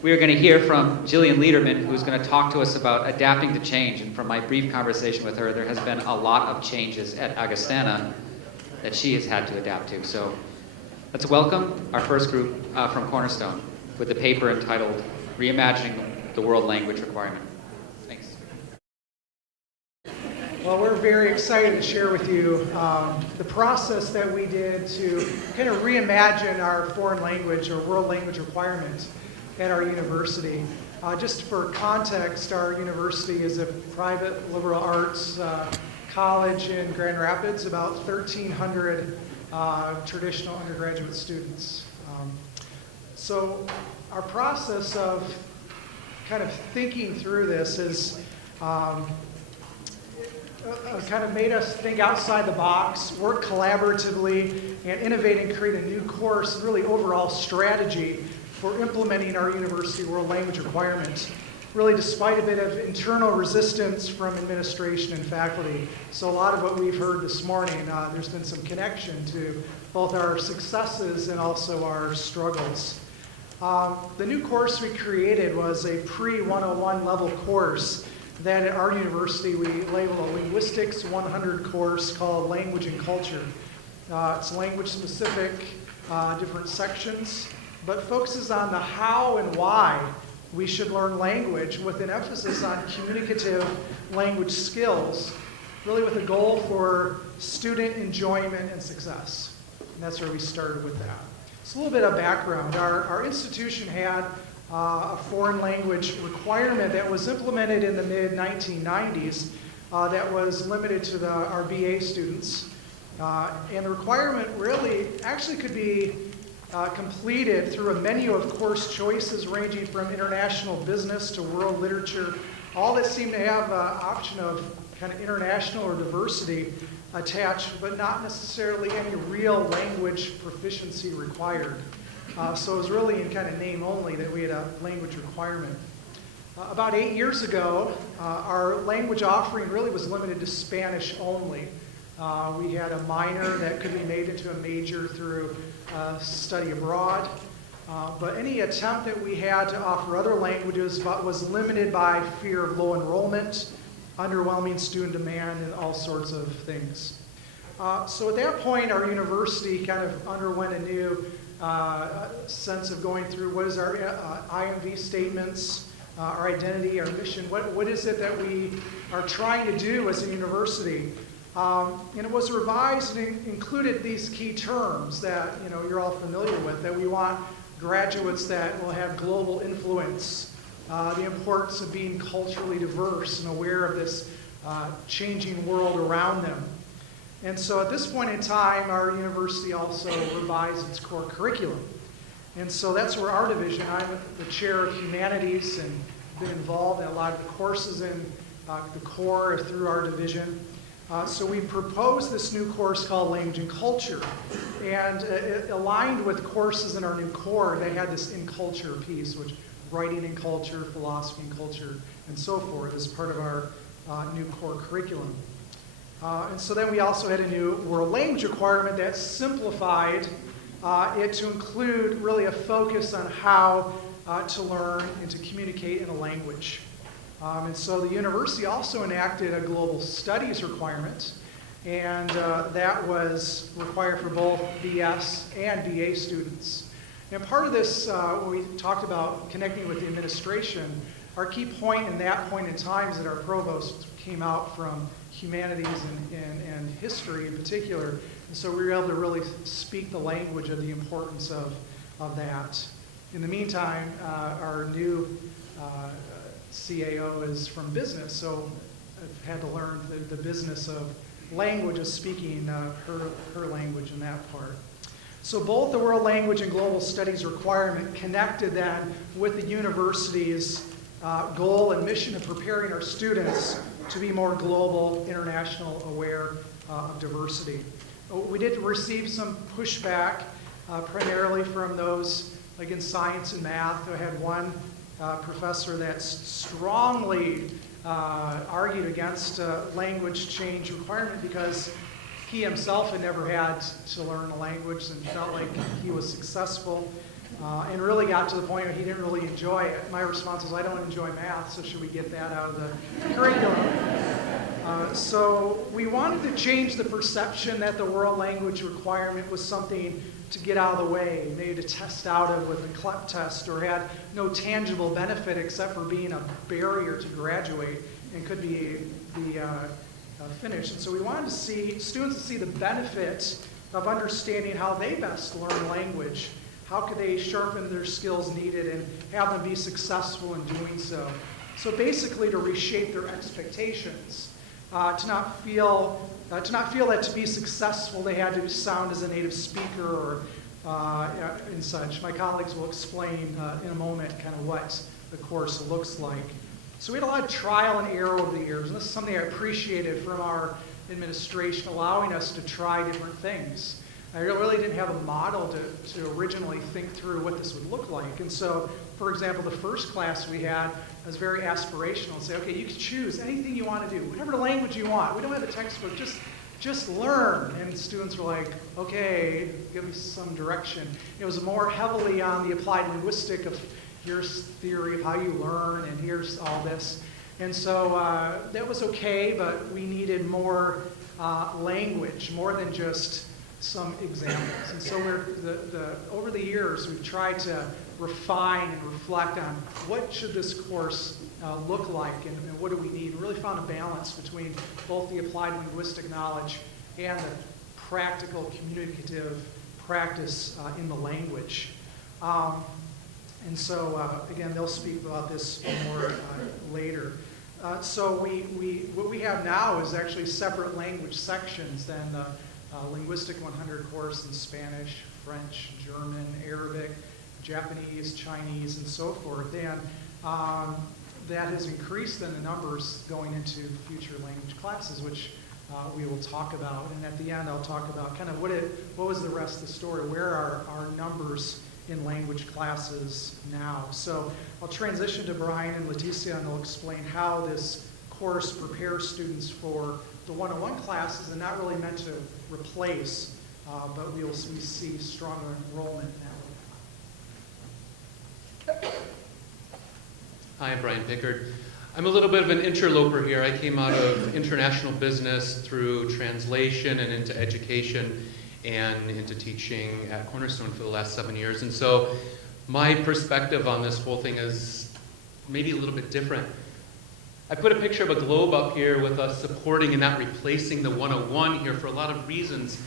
We are going to hear from Jillian Lederman, who's going to talk to us about adapting to change. And from my brief conversation with her, there has been a lot of changes at Augustana that she has had to adapt to. So let's welcome our first group from Cornerstone with the paper entitled Reimagining the World Language Requirement. Thanks. Well, we're very excited to share with you the process that we did to kind of reimagine our foreign language or world language requirements at our university. Just for context, our university is a private liberal arts college in Grand Rapids, about 1,300 traditional undergraduate students. So our process of kind of thinking through this is kind of made us think outside the box, work collaboratively, and innovate and create a new course and really overall strategy for implementing our university world language requirements, really despite a bit of internal resistance from administration and faculty. So a lot of what we've heard this morning, there's been some connection to both our successes and also our struggles. The new course we created was a pre-101 level course that at our university we label a Linguistics 100 course called Language and Culture. It's language specific, different sections, but focuses on the how and why we should learn language with an emphasis on communicative language skills, really with a goal for student enjoyment and success. And that's where we started with that. So a little bit of background. Our institution had a foreign language requirement that was implemented in the mid-1990s that was limited to our BA students. And the requirement really actually could be completed through a menu of course choices ranging from international business to world literature, all that seem to have an option of kind of international or diversity attached, but not necessarily any real language proficiency required. So it was really in kind of name only that we had a language requirement. About 8 years ago, our language offering really was limited to Spanish only. We had a minor that could be made into a major through study abroad, but any attempt that we had to offer other languages was limited by fear of low enrollment, underwhelming student demand, and all sorts of things. So at that point, our university kind of underwent a new sense of going through what is our IMV statements, our identity, our mission, what is it that we are trying to do as a university. And it was revised and included these key terms that you're all familiar with, that we want graduates that will have global influence, the importance of being culturally diverse and aware of this changing world around them. And so at this point in time, our university also revised its core curriculum. And so that's where our division, I'm the chair of humanities and been involved in a lot of the courses in the core through our division. So we proposed this new course called Language and Culture, and it aligned with courses in our new core. They had this in culture piece, which writing and culture, philosophy and culture, and so forth as part of our new core curriculum. And so then we also had a new world language requirement that simplified it to include really a focus on how to learn and to communicate in a language. And so the university also enacted a global studies requirement, and that was required for both BS and BA students. And part of this, when we talked about connecting with the administration, our key point in that point in time is that our provost came out from humanities and history in particular, and so we were able to really speak the language of the importance of that. In the meantime, our new CAO is from business, so I've had to learn the business of language, of speaking her language in that part. So both the World Language and Global Studies requirement connected then with the university's goal and mission of preparing our students to be more global, international, aware of diversity. We did receive some pushback, primarily from those, like in science and math. I had one professor that strongly argued against language change requirement because he himself had never had to learn a language and felt like he was successful. and really got to the point where he didn't really enjoy it. My response was, I don't enjoy math, so should we get that out of the curriculum? So we wanted to change the perception that the world language requirement was something to get out of the way, maybe to test out of with a CLEP test, or had no tangible benefit except for being a barrier to graduate and could be finished. And so we wanted to see students to see the benefit of understanding how they best learn language. How could they sharpen their skills needed and have them be successful in doing so? So basically to reshape their expectations, to not feel that to be successful they had to sound as a native speaker or and such. My colleagues will explain in a moment kind of what the course looks like. So we had a lot of trial and error over the years, and this is something I appreciated from our administration, allowing us to try different things. I really didn't have a model to originally think through what this would look like. And so, for example, the first class we had was very aspirational. Say, okay, you can choose anything you want to do, whatever language you want. We don't have a textbook, just learn. And students were like, okay, give me some direction. It was more heavily on the applied linguistic of here's theory of how you learn and here's all this. And so that was okay, but we needed more language, more than just some examples. And so over the years, we've tried to refine and reflect on what should this course look like and what do we need. We really found a balance between both the applied linguistic knowledge and the practical communicative practice in the language. And so, again, they'll speak about this more later. So what we have now is actually separate language sections than the Linguistic 100 course in Spanish, French, German, Arabic, Japanese, Chinese, and so forth. And that has increased in the numbers going into future language classes, which we will talk about. And at the end, I'll talk about kind of what was the rest of the story. Where are our numbers in language classes now? So I'll transition to Brian and Leticia, and they'll explain how this course prepares students for the one-on-one classes, and not really meant to replace, but we see stronger enrollment now. Hi, I'm Brian Pickerd. I'm a little bit of an interloper here. I came out of international business through translation and into education and into teaching at Cornerstone for the last 7 years. And so my perspective on this whole thing is maybe a little bit different. I put a picture of a globe up here with us supporting and not replacing the 101 here for a lot of reasons.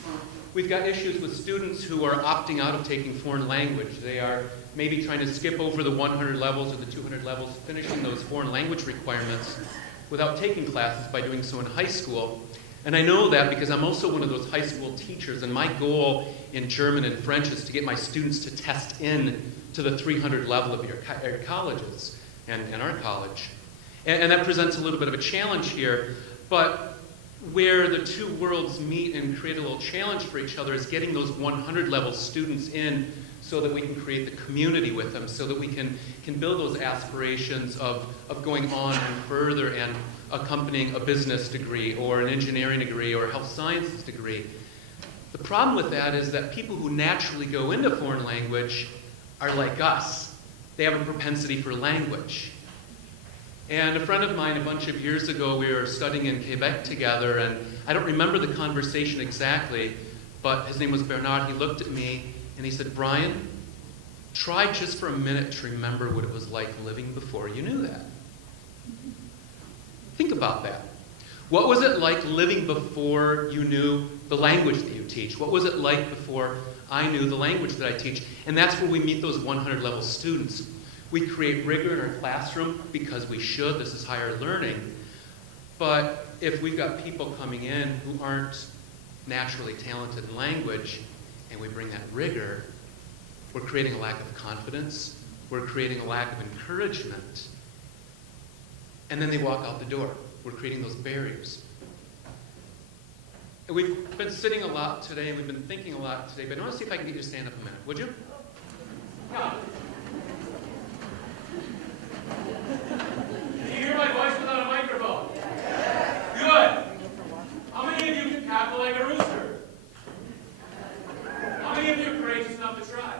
We've got issues with students who are opting out of taking foreign language. They are maybe trying to skip over the 100 levels or the 200 levels, finishing those foreign language requirements without taking classes by doing so in high school. And I know that because I'm also one of those high school teachers, and my goal in German and French is to get my students to test in to the 300 level of your colleges and our college. And that presents a little bit of a challenge here, but where the two worlds meet and create a little challenge for each other is getting those 100 level students in so that we can create the community with them, so that we can build those aspirations of going on and further and accompanying a business degree or an engineering degree or a health sciences degree. The problem with that is that people who naturally go into foreign language are like us. They have a propensity for language. And a friend of mine, a bunch of years ago, we were studying in Quebec together, and I don't remember the conversation exactly, but his name was Bernard. He looked at me and he said, Brian, try just for a minute to remember what it was like living before you knew that. Think about that. What was it like living before you knew the language that you teach? What was it like before I knew the language that I teach? And that's where we meet those 100 level students. We create rigor in our classroom because we should. This is higher learning. But if we've got people coming in who aren't naturally talented in language, and we bring that rigor, we're creating a lack of confidence. We're creating a lack of encouragement. And then they walk out the door. We're creating those barriers. And we've been sitting a lot today, and we've been thinking a lot today, but I want to see if I can get you to stand up a minute. Would you? Yeah. Can you hear my voice without a microphone? Good. How many of you can cackle like a rooster? How many of you are courageous enough to try?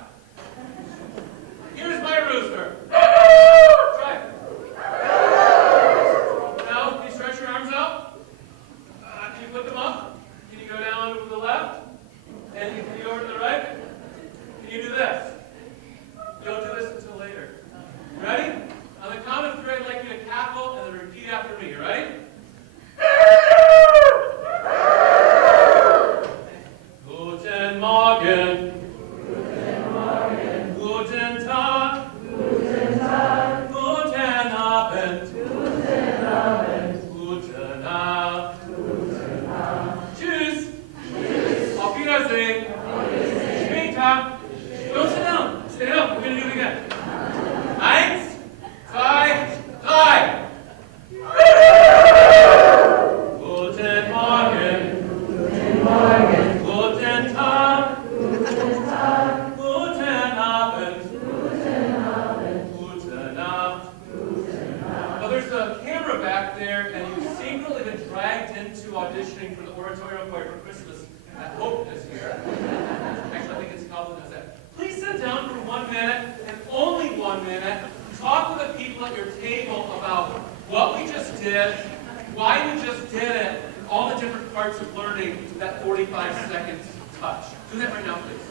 a camera back there, and you've secretly been dragged into auditioning for the oratorio choir for Christmas that Hope is here. Actually, I think it's called that. Please sit down for 1 minute, and only 1 minute. Talk with the people at your table about what we just did, why we just did it, and all the different parts of learning that 45 seconds touch. Do that right now, please.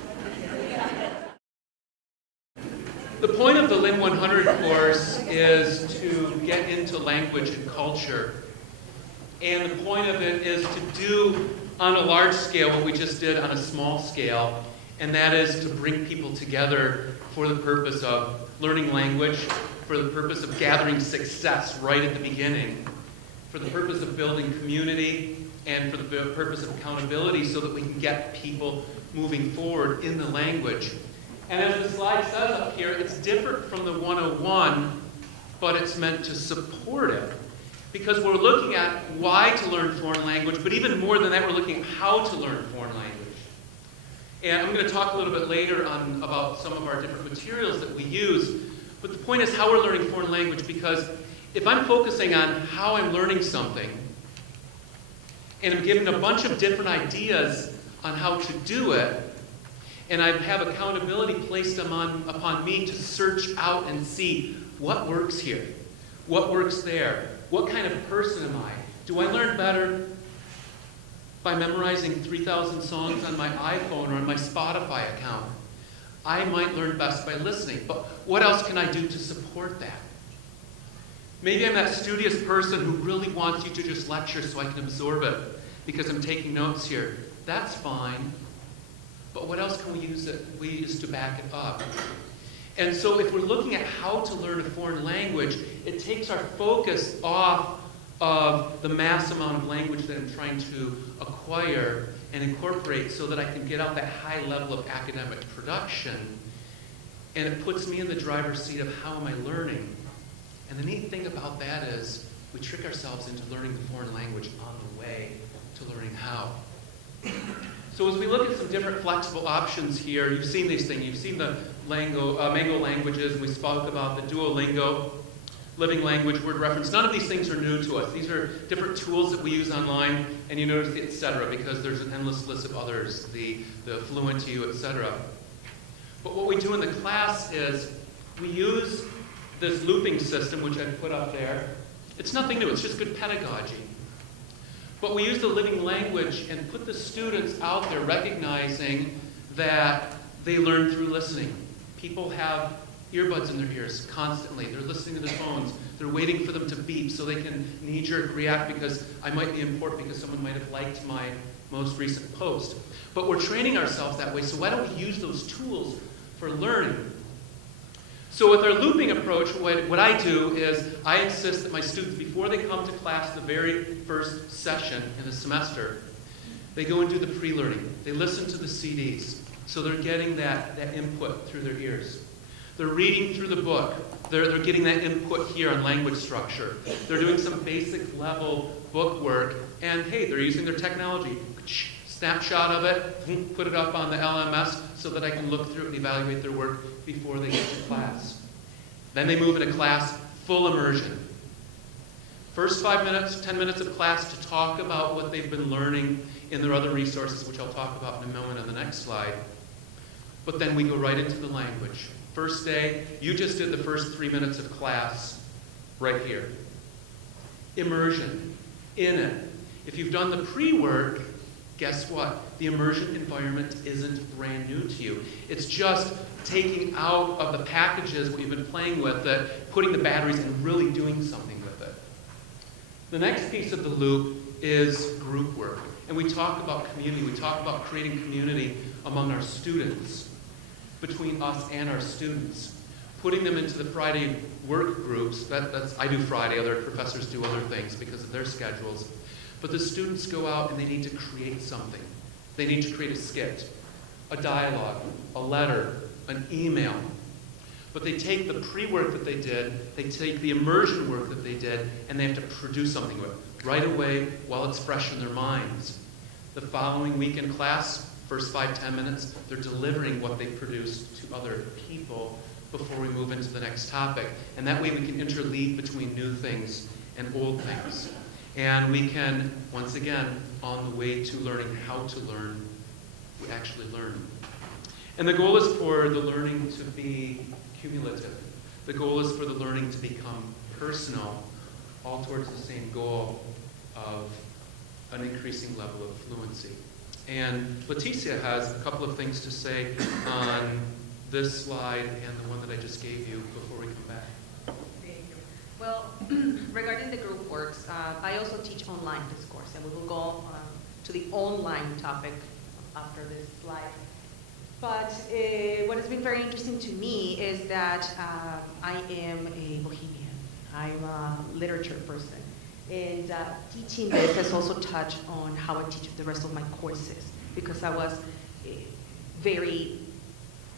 The point of the LIN 100 course is to get into language and culture. And the point of it is to do on a large scale what we just did on a small scale, and that is to bring people together for the purpose of learning language, for the purpose of gathering success right at the beginning, for the purpose of building community, and for the purpose of accountability so that we can get people moving forward in the language. And as the slide says up here, it's different from the 101, but it's meant to support it. Because we're looking at why to learn foreign language, but even more than that, we're looking at how to learn foreign language. And I'm going to talk a little bit later on about some of our different materials that we use. But the point is how we're learning foreign language, because if I'm focusing on how I'm learning something, and I'm giving a bunch of different ideas on how to do it, and I have accountability placed upon me to search out and see what works here, what works there, what kind of person am I? Do I learn better by memorizing 3,000 songs on my iPhone or on my Spotify account? I might learn best by listening, but what else can I do to support that? Maybe I'm that studious person who really wants you to just lecture so I can absorb it because I'm taking notes here. That's fine. But what else can we use to back it up? And so if we're looking at how to learn a foreign language, it takes our focus off of the mass amount of language that I'm trying to acquire and incorporate so that I can get out that high level of academic production. And it puts me in the driver's seat of how am I learning. And the neat thing about that is we trick ourselves into learning the foreign language on the way to learning how. So as we look at some different flexible options here, you've seen these things. You've seen the Mango languages. We spoke about the Duolingo, living language, word reference. None of these things are new to us. These are different tools that we use online, and you notice the etc. because there's an endless list of others, the Fluent U, etc. But what we do in the class is we use this looping system, which I've put up there. It's nothing new. It's just good pedagogy. But we use the living language and put the students out there recognizing that they learn through listening. People have earbuds in their ears constantly. They're listening to their phones. They're waiting for them to beep so they can knee-jerk react because I might be important because someone might have liked my most recent post. But we're training ourselves that way, so why don't we use those tools for learning? So with our looping approach, what I do is I insist that my students, before they come to class the very first session in the semester, they go and do the pre-learning. They listen to the CDs. So they're getting that input through their ears. They're reading through the book. They're getting that input here on language structure. They're doing some basic level book work. And hey, they're using their technology. Snapshot of it, put it up on the LMS so that I can look through it and evaluate their work before they get to class. Then they move into class, full immersion. First 5 minutes, 10 minutes of class to talk about what they've been learning in their other resources, which I'll talk about in a moment on the next slide. But then we go right into the language. First day, you just did the first 3 minutes of class right here. Immersion, in it. If you've done the pre-work, guess what? The immersion environment isn't brand new to you. It's just taking out of the packages what you've been playing with, putting the batteries and really doing something with it. The next piece of the loop is group work. And we talk about community. We talk about creating community among our students, between us and our students. Putting them into the Friday work groups. I do Friday. Other professors do other things because of their schedules. But the students go out and they need to create something. They need to create a skit, a dialogue, a letter, an email. But they take the pre-work that they did, they take the immersion work that they did, and they have to produce something with it right away while it's fresh in their minds. The following week in class, first 5-10 minutes, they're delivering what they produced to other people before we move into the next topic. And that way we can interlead between new things and old things. And we can, once again, on the way to learning how to learn, we actually learn. And the goal is for the learning to be cumulative. The goal is for the learning to become personal, all towards the same goal of an increasing level of fluency. And Leticia has a couple of things to say on this slide and the one that I just gave you before we come back. Thank you. Well, regarding the group works, I also teach online this course, and we will go to the online topic after this slide. But what has been very interesting to me is that I am a bohemian. I'm a literature person. And teaching this has also touched on how I teach the rest of my courses, because I was very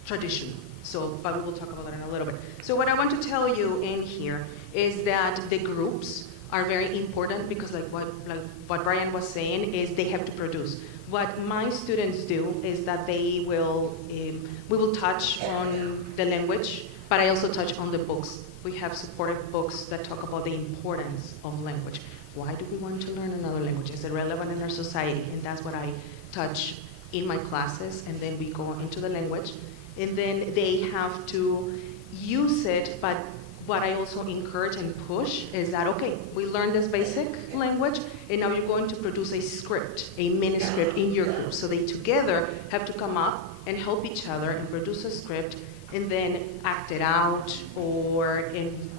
traditional. So, but we will talk about that in a little bit. So what I want to tell you in here is that the groups are very important, because like what Brian was saying is they have to produce. What my students do is that they will, we will touch on the language, but I also touch on the books. We have supportive books that talk about the importance of language. Why do we want to learn another language? Is it relevant in our society? And that's what I touch in my classes, and then we go into the language. And then they have to use it, but what I also encourage and push is that, okay, we learned this basic language, and now you're going to produce a script, a mini script in your group. So they together have to come up and help each other and produce a script, and then act it out, or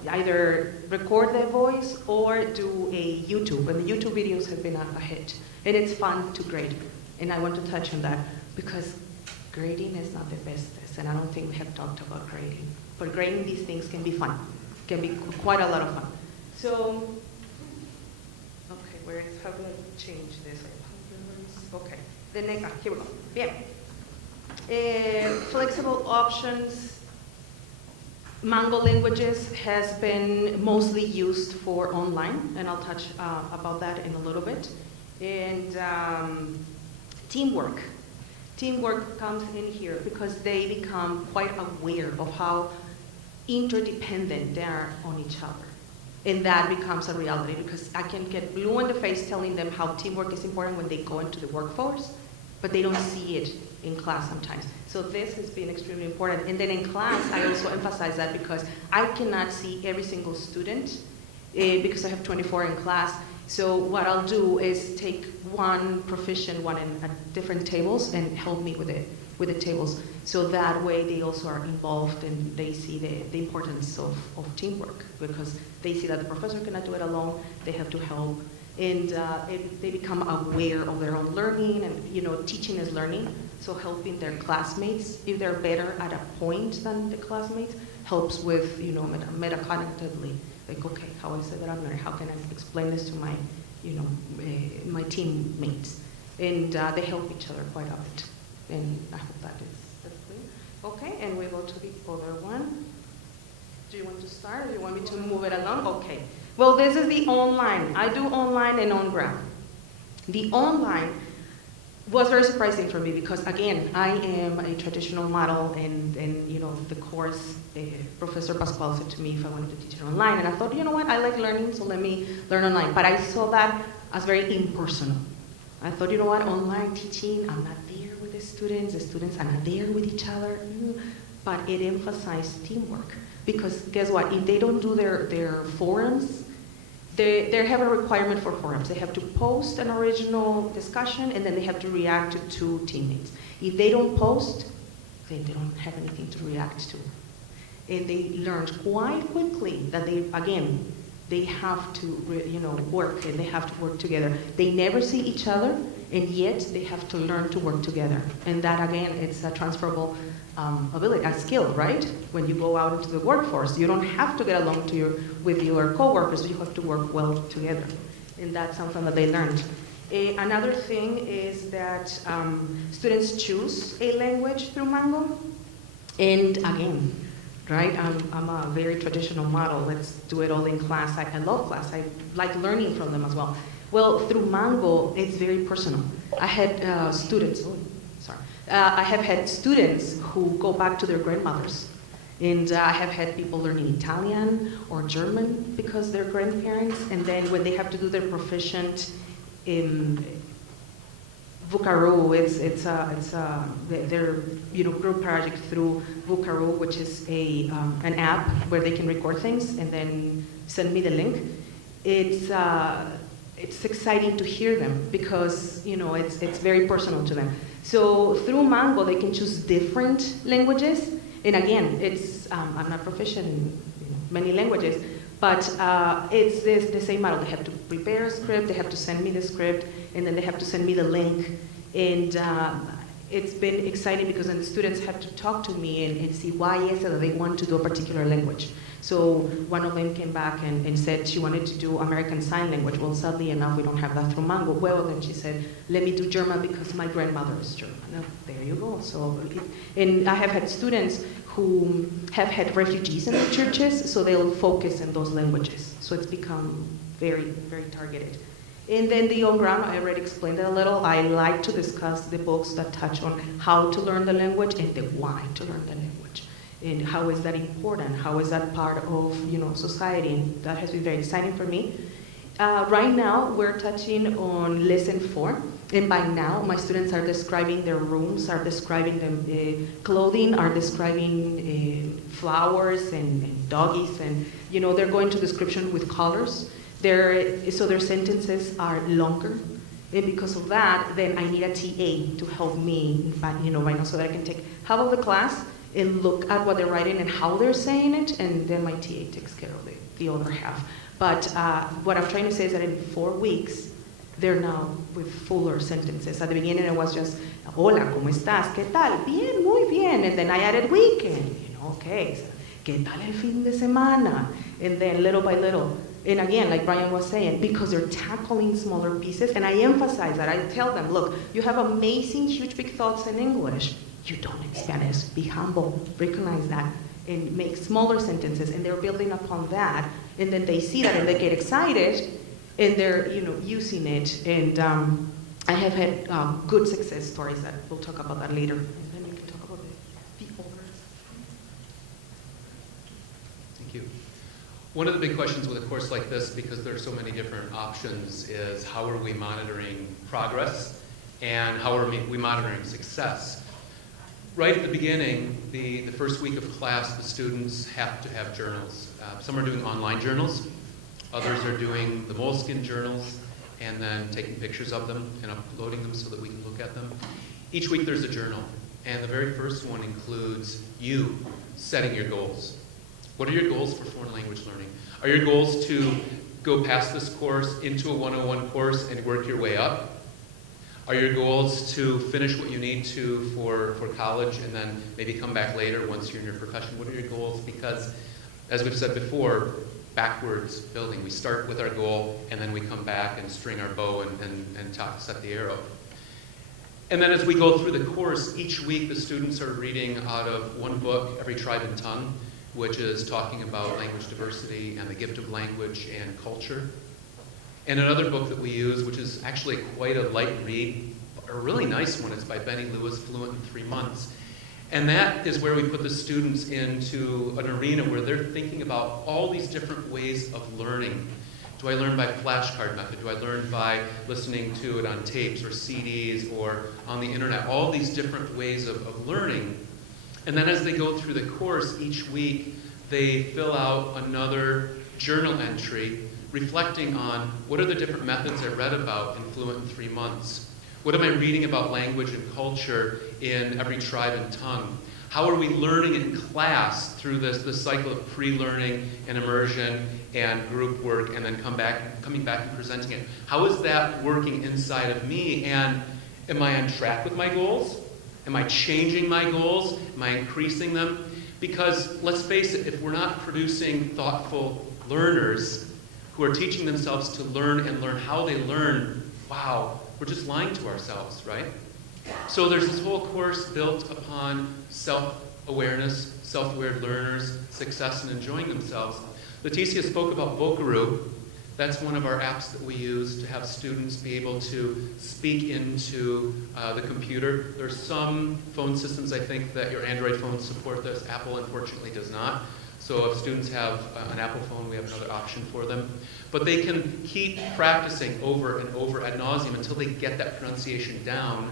either record their voice or do a YouTube. And the YouTube videos have been a hit. And it's fun to grade. And I want to touch on that, because grading is not the bestest, and I don't think we have talked about grading. But grading these things can be fun. Can be quite a lot of fun. So, okay, how do I change this? Okay, the next, here we go. Bien. Flexible options. Mango Languages has been mostly used for online, and I'll touch about that in a little bit. And teamwork. Teamwork comes in here because they become quite aware of how interdependent they are on each other. And that becomes a reality, because I can get blue in the face telling them how teamwork is important when they go into the workforce, but they don't see it in class sometimes. So this has been extremely important. And then in class, I also emphasize that, because I cannot see every single student because I have 24 in class. So what I'll do is take one proficient one at different tables and help me with the tables. So that way they also are involved, and they see the importance of teamwork, because they see that the professor cannot do it alone, they have to help. And they become aware of their own learning, and teaching is learning. So helping their classmates, if they're better at a point than the classmates, helps with, metacognitively. Like, okay, how is it that I'm learning? How can I explain this to my, my teammates? And they help each other quite a bit. And I hope that is clear. Okay, and we go to the other one. Do you want to start, or do you want me to move it along? Okay. Well, this is the online. I do online and on-ground. The online was very surprising for me, because again, I am a traditional model, and the course, Professor Pasquale said to me if I wanted to teach it online, and I thought, you know what, I like learning, so let me learn online. But I saw that as very impersonal. I thought, you know what, online teaching, I'm not there with the students are not there with each other. But it emphasized teamwork, because guess what, if they don't do their forums, they have a requirement for forums. They have to post an original discussion, and then they have to react to 2 teammates. If they don't post, then they don't have anything to react to. And they learned quite quickly that they have to work, and they have to work together. They never see each other, and yet they have to learn to work together. And that, again, it's a transferable ability, a skill, right? When you go out into the workforce, you don't have to get along with your coworkers, you have to work well together. And that's something that they learned. Another thing is that students choose a language through Mango. And again, right, I'm a very traditional model. Let's do it all in class. I love class. I like learning from them as well. Well, through Mango, it's very personal. I had students, I have had students who go back to their grandmothers, And I have had people learning Italian or German because they're grandparents, and then when they have to do their proficient Vucaro, their group project through Vucaro, which is an app where they can record things and then send me the link. It's exciting to hear them because it's very personal to them. So through Mango, they can choose different languages. And again, I'm not proficient in many languages, but it's the same model. They have to prepare a script, they have to send me the script, and then they have to send me the link. And it's been exciting because then the students have to talk to me and see why is it that they want to do a particular language. So one of them came back and said she wanted to do American Sign Language. Well, sadly enough, we don't have that through Mango. Well, then she said, let me do German because my grandmother is German. Oh, there you go. So, and I have had students who have had refugees in the churches, so they'll focus in those languages. So it's become very, very targeted. And then the on ground, I already explained it a little. I like to discuss the books that touch on how to learn the language and the why to learn the language. And how is that important? How is that part of society? And that has been very exciting for me. Right now, we're touching on lesson 4. And by now, my students are describing their rooms, are describing the clothing, are describing flowers and doggies. And they're going to description with colors. So their sentences are longer. And because of that, then I need a TA to help me, right now, so that I can take half of the class and look at what they're writing and how they're saying it, and then my TA takes care of the other half. But what I'm trying to say is that in 4 weeks, they're now with fuller sentences. At the beginning, it was just, hola, ¿cómo estás? ¿Qué tal? Bien, muy bien. And then I added weekend, okay. So, ¿qué tal el fin de semana? And then little by little. And again, like Brian was saying, because they're tackling smaller pieces, and I emphasize that. I tell them, look, you have amazing, huge, big thoughts in English. You don't in Spanish. Be humble, recognize that, and make smaller sentences, and they're building upon that, and then they see that, and they get excited, and they're, using it, and I have had good success stories that we'll talk about that later, and then you can talk about the others. Thank you. One of the big questions with a course like this, because there are so many different options, is how are we monitoring progress, and how are we monitoring success? Right at the beginning, the first week of class, the students have to have journals. Some are doing online journals. Others are doing the Moleskine journals and then taking pictures of them and uploading them so that we can look at them. Each week there's a journal, and the very first one includes you setting your goals. What are your goals for foreign language learning? Are your goals to go past this course into a 101 course and work your way up? Are your goals to finish what you need to for college and then maybe come back later once you're in your profession? What are your goals? Because, as we've said before, backwards building. We start with our goal, and then we come back and string our bow and set the arrow. And then as we go through the course, each week the students are reading out of one book, Every Tribe and Tongue, which is talking about language diversity and the gift of language and culture. And another book that we use, which is actually quite a light read, a really nice one, it's by Benny Lewis, Fluent in 3 Months. And that is where we put the students into an arena where they're thinking about all these different ways of learning. Do I learn by flashcard method? Do I learn by listening to it on tapes or CDs or on the internet? All these different ways of learning. And then as they go through the course each week, they fill out another journal entry reflecting on what are the different methods I read about in Fluent in 3 Months. What am I reading about language and culture in Every Tribe and Tongue? How are we learning in class through this cycle of pre-learning and immersion and group work and then coming back and presenting it? How is that working inside of me? And am I on track with my goals? Am I changing my goals? Am I increasing them? Because let's face it, if we're not producing thoughtful learners who are teaching themselves to learn and learn how they learn, wow, we're just lying to ourselves, right? So there's this whole course built upon self-awareness, self-aware learners, success, and enjoying themselves. Leticia spoke about Vocaroo. That's one of our apps that we use to have students be able to speak into the computer. There's some phone systems, I think, that your Android phones support this. Apple, unfortunately, does not. So if students have an Apple phone, we have another option for them. But they can keep practicing over and over ad nauseum until they get that pronunciation down.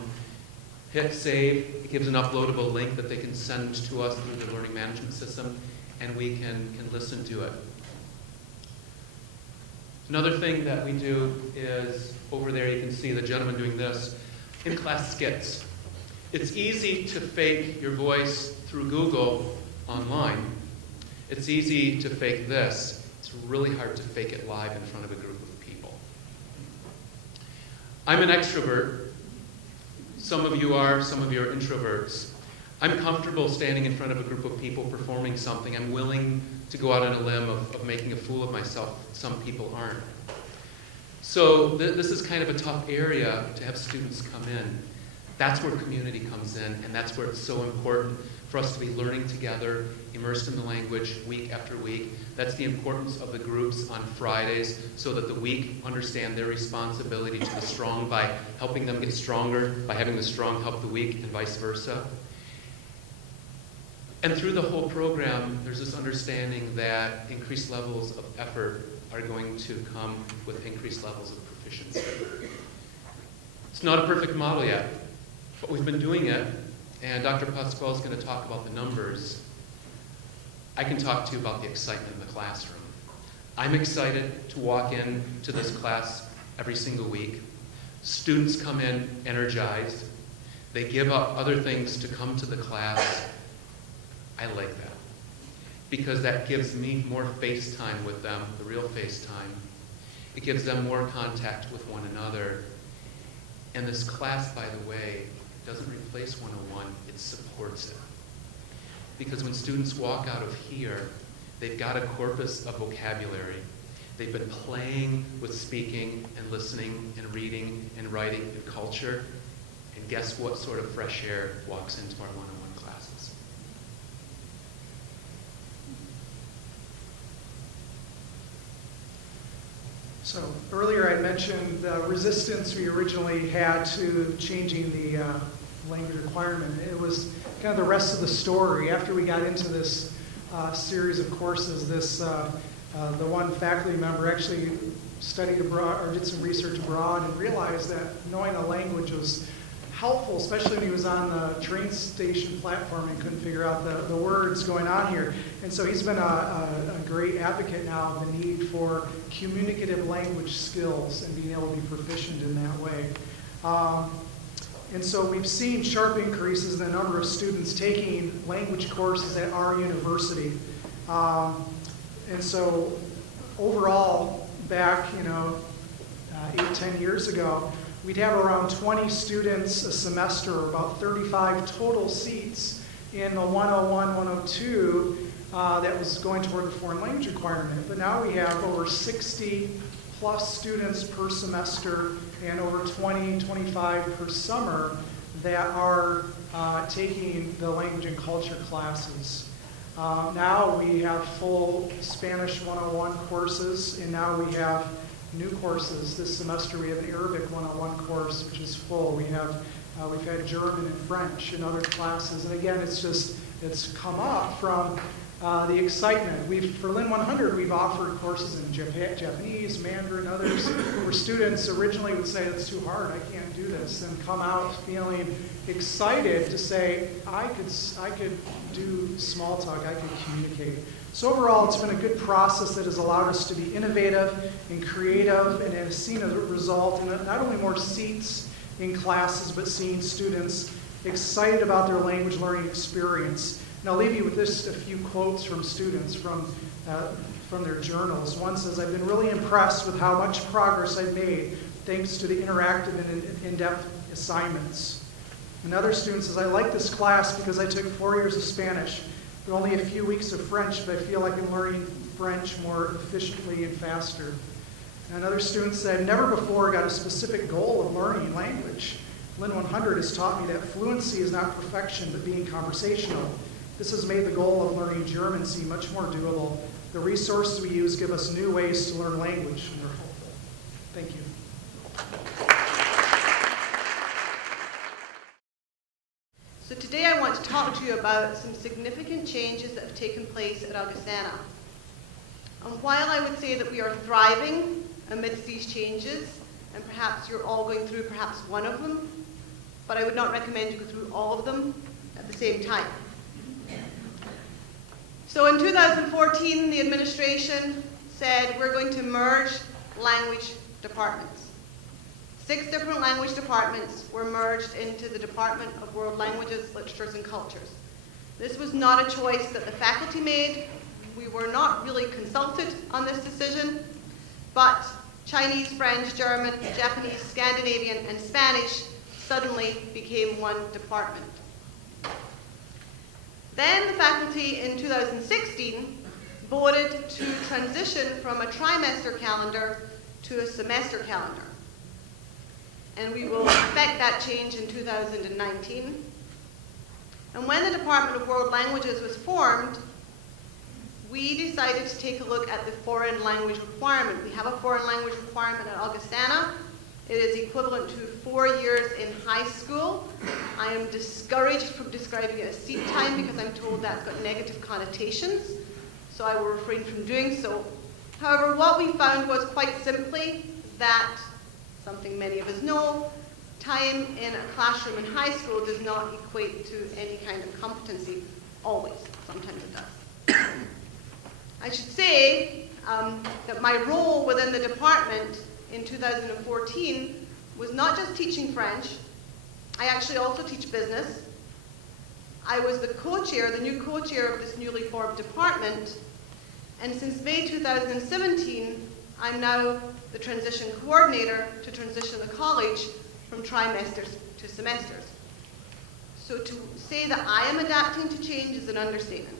Hit save. It gives an uploadable link that they can send to us through the learning management system, and we can listen to it. Another thing that we do is, over there you can see the gentleman doing this, in-class skits. It's easy to fake your voice through Google online. It's easy to fake this. It's really hard to fake it live in front of a group of people. I'm an extrovert. Some of you are, some of you are introverts. I'm comfortable standing in front of a group of people performing something. I'm willing to go out on a limb of making a fool of myself. Some people aren't. So this is kind of a tough area to have students come in. That's where community comes in, and that's where it's so important for us to be learning together, immersed in the language week after week. That's the importance of the groups on Fridays, so that the weak understand their responsibility to the strong by helping them get stronger, by having the strong help the weak, and vice versa. And through the whole program, there's this understanding that increased levels of effort are going to come with increased levels of proficiency. It's not a perfect model yet, but we've been doing it, and Dr. Pasquale is going to talk about the numbers. I can talk to you about the excitement in the classroom. I'm excited to walk into this class every single week. Students come in energized. They give up other things to come to the class. I like that, because that gives me more face time with them, the real face time. It gives them more contact with one another. And this class, by the way, doesn't replace 101, it supports it. Because when students walk out of here, they've got a corpus of vocabulary. They've been playing with speaking and listening and reading and writing and culture. And guess what sort of fresh air walks into our 101 classes? So earlier I mentioned the resistance we originally had to changing the language requirement. It was kind of the rest of the story. After we got into this series of courses, the one faculty member actually studied abroad or did some research abroad and realized that knowing a language was helpful, especially when he was on the train station platform and couldn't figure out the words going on here. And so he's been a great advocate now of the need for communicative language skills and being able to be proficient in that way. And so we've seen sharp increases in the number of students taking language courses at our university. And so overall, back 8-10 years ago, we'd have around 20 students a semester, about 35 total seats in the 101, 102 that was going toward the foreign language requirement. But now we have over 60 plus students per semester and over 20, 25 per summer that are taking the language and culture classes. Now we have full Spanish 101 courses, and now we have new courses. This semester we have an Arabic 101 course, which is full. We've had German and French and other classes. And again, it's come up from the excitement. For Lin 100, we've offered courses in Japanese, Mandarin, others, where students originally would say, it's too hard, I can't do this, and come out feeling excited to say, I could do small talk, I could communicate. So overall, it's been a good process that has allowed us to be innovative and creative, and has seen a result in not only more seats in classes, but seeing students excited about their language learning experience. And I'll leave you with just a few quotes from students from their journals. One says, I've been really impressed with how much progress I've made thanks to the interactive and in-depth assignments. Another student says, I like this class because I took 4 years of Spanish, but only a few weeks of French, but I feel like I'm learning French more efficiently and faster. And another student said, never before got a specific goal of learning language. Lin 100 has taught me that fluency is not perfection, but being conversational. This has made the goal of learning German seem much more doable. The resources we use give us new ways to learn language, and they're helpful. Thank you. So today I want to talk to you about some significant changes that have taken place at Augustana. And while I would say that we are thriving amidst these changes, and perhaps you're all going through perhaps one of them, but I would not recommend you go through all of them at the same time. So in 2014, the administration said we're going to merge language departments. 6 different language departments were merged into the Department of World Languages, Literatures, and Cultures. This was not a choice that the faculty made. We were not really consulted on this decision, but Chinese, French, German, Japanese, Scandinavian, and Spanish suddenly became one department. Then the faculty in 2016 voted to transition from a trimester calendar to a semester calendar. And we will effect that change in 2019. And when the Department of World Languages was formed, we decided to take a look at the foreign language requirement. We have a foreign language requirement at Augustana. It is equivalent to 4 years in high school. I am discouraged from describing it as seat time because I'm told that's got negative connotations, so I will refrain from doing so. However, what we found was quite simply that, something many of us know, time in a classroom in high school does not equate to any kind of competency, always. Sometimes it does. I should say that my role within the department in 2014 was not just teaching French. I actually also teach business. I was the co-chair, the new co-chair of this newly formed department, and since May 2017, I'm now the transition coordinator to transition the college from trimesters to semesters. So to say that I am adapting to change is an understatement.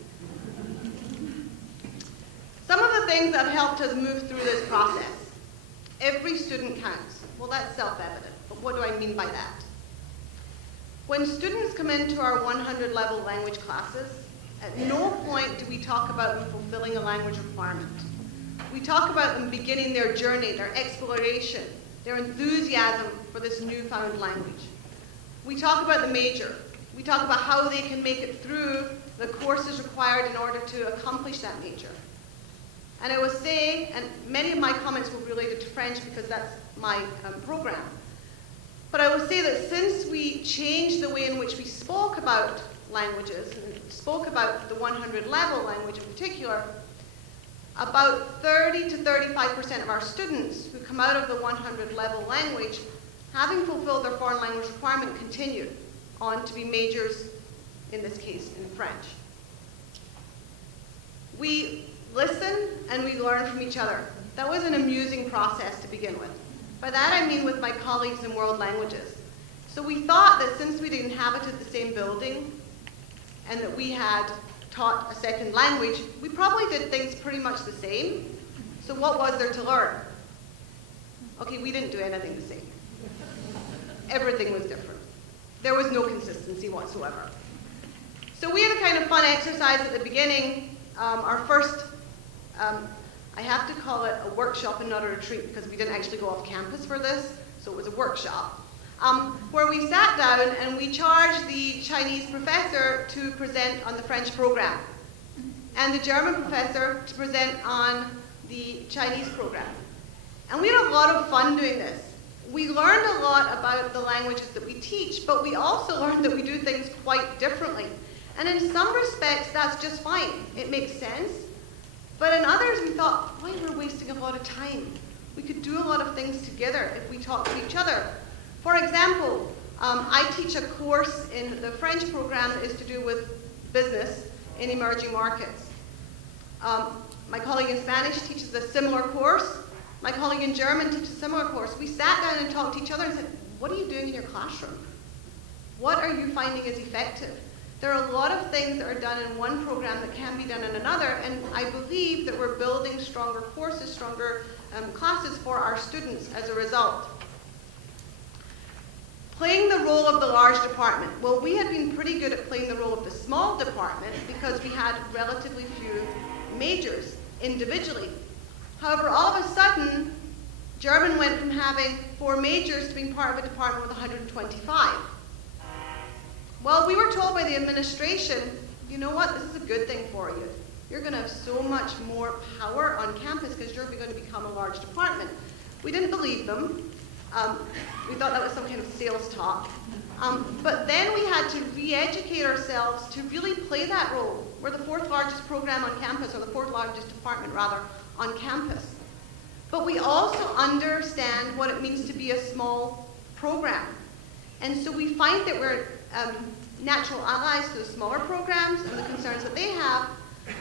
Some of the things that have helped us move through this process. Every student counts. Well, that's self-evident, but what do I mean by that? When students come into our 100 level language classes, at no point do we talk about them fulfilling a language requirement. We talk about them beginning their journey, their exploration, their enthusiasm for this newfound language. We talk about the major. We talk about how they can make it through the courses required in order to accomplish that major. And I will say, and many of my comments were related to French because that's my program, but I will say that since we changed the way in which we spoke about languages, and spoke about the 100 level language in particular, about 30 to 35% of our students who come out of the 100 level language, having fulfilled their foreign language requirement, continued on to be majors, in this case, in French. We listen and we learn from each other. That was an amusing process to begin with. By that I mean with my colleagues in world languages. So we thought that since we'd inhabited the same building and that we had taught a second language, we probably did things pretty much the same. So what was there to learn? Okay, we didn't do anything the same. Everything was different. There was no consistency whatsoever. So we had a kind of fun exercise at the beginning. Our first, I have to call it a workshop and not a retreat because we didn't actually go off campus for this, so it was a workshop, where we sat down and we charged the Chinese professor to present on the French program and the German professor to present on the Chinese program. And we had a lot of fun doing this. We learned a lot about the languages that we teach, but we also learned that we do things quite differently. And in some respects, that's just fine. It makes sense. But in others, we thought, boy, we're wasting a lot of time. We could do a lot of things together if we talk to each other. For example, I teach a course in the French program that is to do with business in emerging markets. My colleague in Spanish teaches a similar course. My colleague in German teaches a similar course. We sat down and talked to each other and said, what are you doing in your classroom? What are you finding is effective? There are a lot of things that are done in one program that can be done in another, and I believe that we're building stronger courses, stronger classes for our students as a result. Playing the role of the large department. Well, we had been pretty good at playing the role of the small department because we had relatively few majors. individually. However, all of a sudden, German went from having 4 majors to being part of a department with 125. Well, we were told by the administration, you know what, this is a good thing for you. You're going to have so much more power on campus because you're going to become a large department. We didn't believe them. We thought that was some kind of sales talk. But then we had to re-educate ourselves to really play that role. We're the 4th largest program on campus, or the 4th largest department, rather, on campus. But we also understand what it means to be a small program. And so we find that we're natural allies to the smaller programs and the concerns that they have,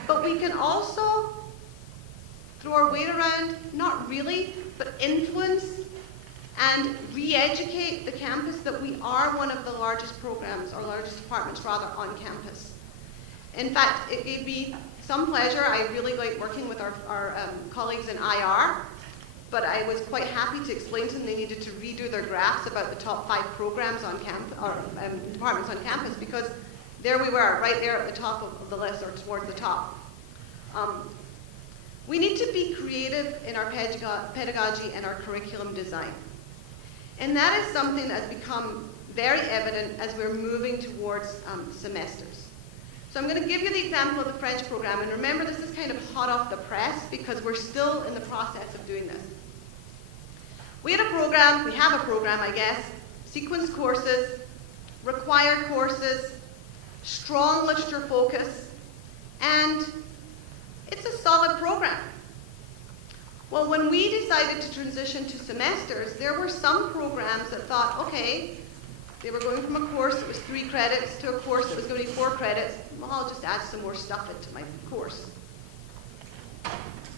but we can also throw our weight around, not really, but influence and re-educate the campus that we are one of the largest programs, or largest departments rather, on campus. In fact, it gave me some pleasure. I really like working with our colleagues in IR, but I was quite happy to explain to them they needed to redo their graphs about the top 5 programs on campus, or departments on campus, because there we were, right there at the top of the list, or towards the top. We need to be creative in our pedagogy and our curriculum design. And that is something that has become very evident as we're moving towards semesters. So I'm going to give you the example of the French program, and remember this is kind of hot off the press because we're still in the process of doing this. We have a program, I guess, sequence courses, required courses, strong literature focus, and it's a solid program. Well, when we decided to transition to semesters, there were some programs that thought, okay, they were going from a course that was 3 credits to a course that was going to be 4 credits. Well, I'll just add some more stuff into my course.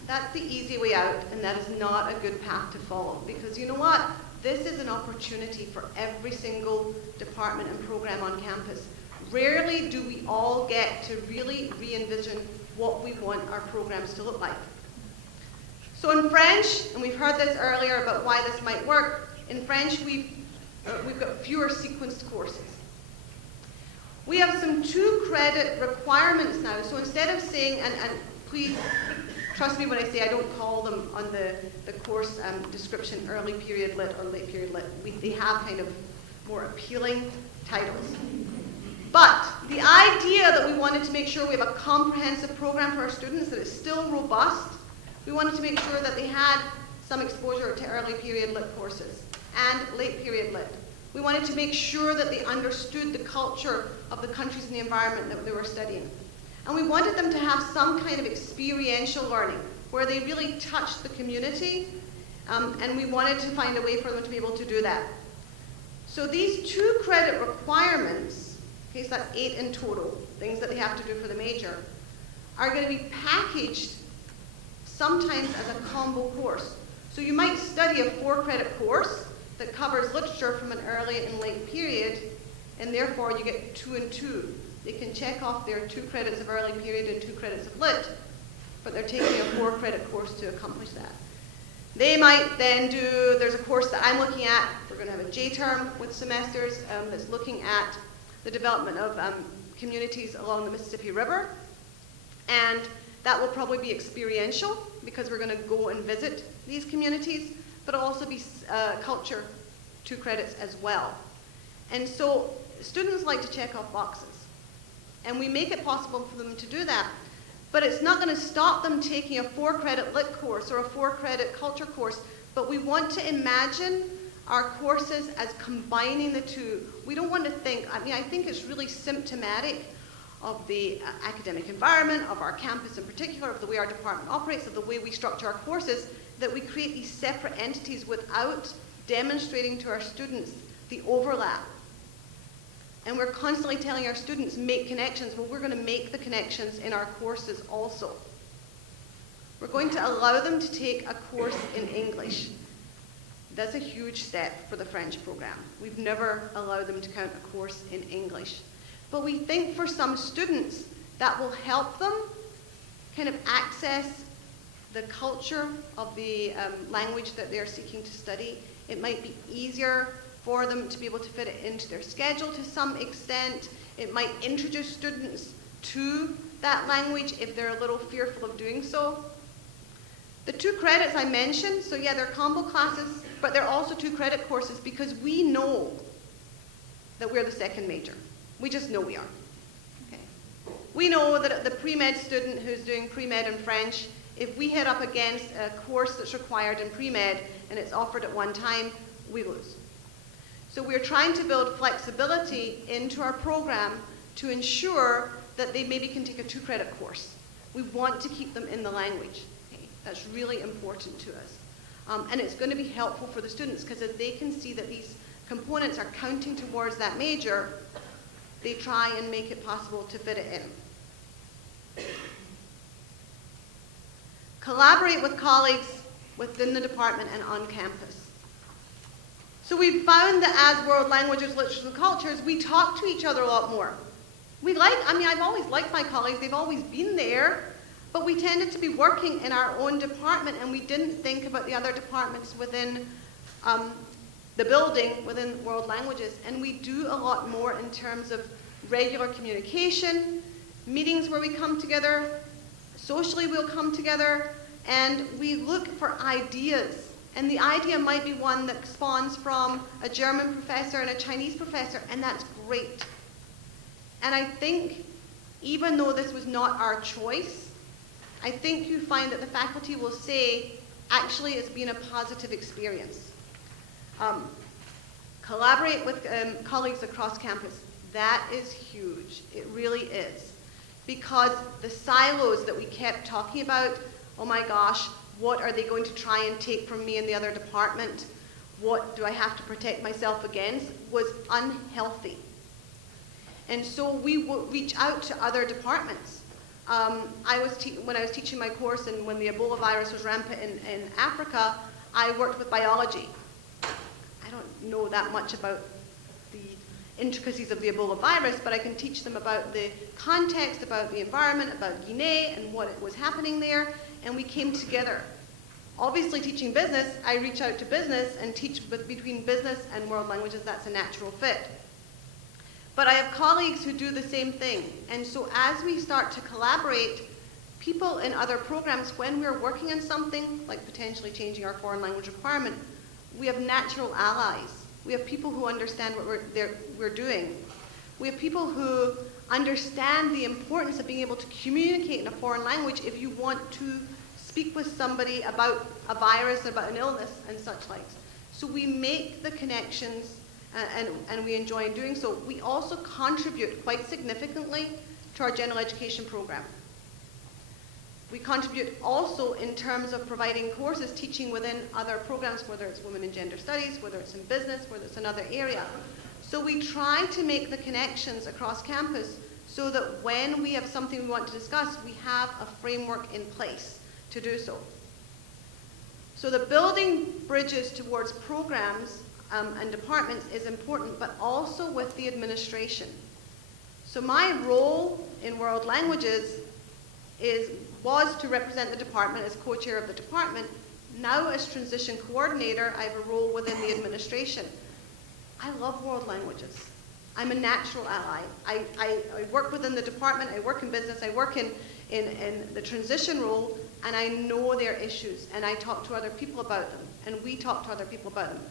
That's the easy way out, and that is not a good path to follow, because you know what? This is an opportunity for every single department and program on campus. Rarely do we all get to really re-envision what we want our programs to look like. So in French, and we've heard this earlier about why this might work, in French we've got fewer sequenced courses. We have some 2-credit requirements now, so instead of saying, and please trust me when I say I don't call them on the course description early period lit or late period lit. They have kind of more appealing titles. But the idea that we wanted to make sure we have a comprehensive program for our students, that it's still robust, we wanted to make sure that they had some exposure to early period lit courses and late period lit. We wanted to make sure that they understood the culture of the countries and the environment that they were studying. And we wanted them to have some kind of experiential learning where they really touched the community, and we wanted to find a way for them to be able to do that. So these 2-credit requirements, okay, so that's 8 in total, things that they have to do for the major, are going to be packaged sometimes as a combo course. So you might study a 4-credit course that covers literature from an early and late period, and therefore you get 2 and 2. They can check off their 2 credits of early period and 2 credits of lit, but they're taking a 4-credit course to accomplish that. They might then do, there's a course that I'm looking at, we're going to have a J-term with semesters that's looking at the development of communities along the Mississippi River, and that will probably be experiential because we're going to go and visit these communities, but it'll also be culture 2 credits as well. And so students like to check off boxes, and we make it possible for them to do that, but it's not going to stop them taking a 4-credit lit course or a 4-credit culture course, but we want to imagine our courses as combining the 2. We don't want to think, I think it's really symptomatic of the academic environment, of our campus in particular, of the way our department operates, of the way we structure our courses, that we create these separate entities without demonstrating to our students the overlap. And we're constantly telling our students, make connections. Well, we're going to make the connections in our courses also. We're going to allow them to take a course in English. That's a huge step for the French program. We've never allowed them to count a course in English. But we think for some students that will help them kind of access the culture of the language that they're seeking to study. It might be easier for them to be able to fit it into their schedule to some extent. It might introduce students to that language if they're a little fearful of doing so. The 2 credits I mentioned, so yeah, they're combo classes, but they're also 2 credit courses because we know that we're the second major. We just know we are. Okay. We know that the pre-med student who's doing pre-med in French, if we hit up against a course that's required in pre-med and it's offered at one time, we lose. So we're trying to build flexibility into our program to ensure that they maybe can take a 2 credit course. We want to keep them in the language. Okay? That's really important to us. And it's going to be helpful for the students because as they can see that these components are counting towards that major, they try and make it possible to fit it in. Collaborate with colleagues within the department and on campus. So we found that as world languages, literatures, and cultures, we talk to each other a lot more. I've always liked my colleagues, they've always been there, but we tended to be working in our own department and we didn't think about the other departments within the building, within world languages. And we do a lot more in terms of regular communication, meetings where we come together, socially we'll come together, and we look for ideas. And the idea might be one that spawns from a German professor and a Chinese professor, and that's great. And I think, even though this was not our choice, I think you find that the faculty will say, actually, it's been a positive experience. Collaborate with colleagues across campus. That is huge. It really is. Because the silos that we kept talking about, oh my gosh, what are they going to try and take from me in the other department? What do I have to protect myself against? Was unhealthy. And so we would reach out to other departments. When I was teaching my course and when the Ebola virus was rampant in Africa, I worked with biology. I don't know that much about the intricacies of the Ebola virus, but I can teach them about the context, about the environment, about Guinea and what was happening there, and we came together. Obviously, teaching business, I reach out to business and teach between business and world languages. That's a natural fit. But I have colleagues who do the same thing. And so as we start to collaborate, people in other programs, when we're working on something, like potentially changing our foreign language requirement, we have natural allies. We have people who understand what we're doing. We have people who understand the importance of being able to communicate in a foreign language if you want to speak with somebody about a virus, about an illness, and such like. So we make the connections and we enjoy doing so. We also contribute quite significantly to our general education program. We contribute also in terms of providing courses, teaching within other programs, whether it's women and gender studies, whether it's in business, whether it's another area. So we try to make the connections across campus so that when we have something we want to discuss, we have a framework in place to do so. So the building bridges towards programs and departments is important, but also with the administration. So my role in world languages was to represent the department as co-chair of the department. Now as transition coordinator, I have a role within the administration. I love world languages. I'm a natural ally. I work within the department, I work in business, I work in the transition role, and I know their issues, and I talk to other people about them, and we talk to other people about them.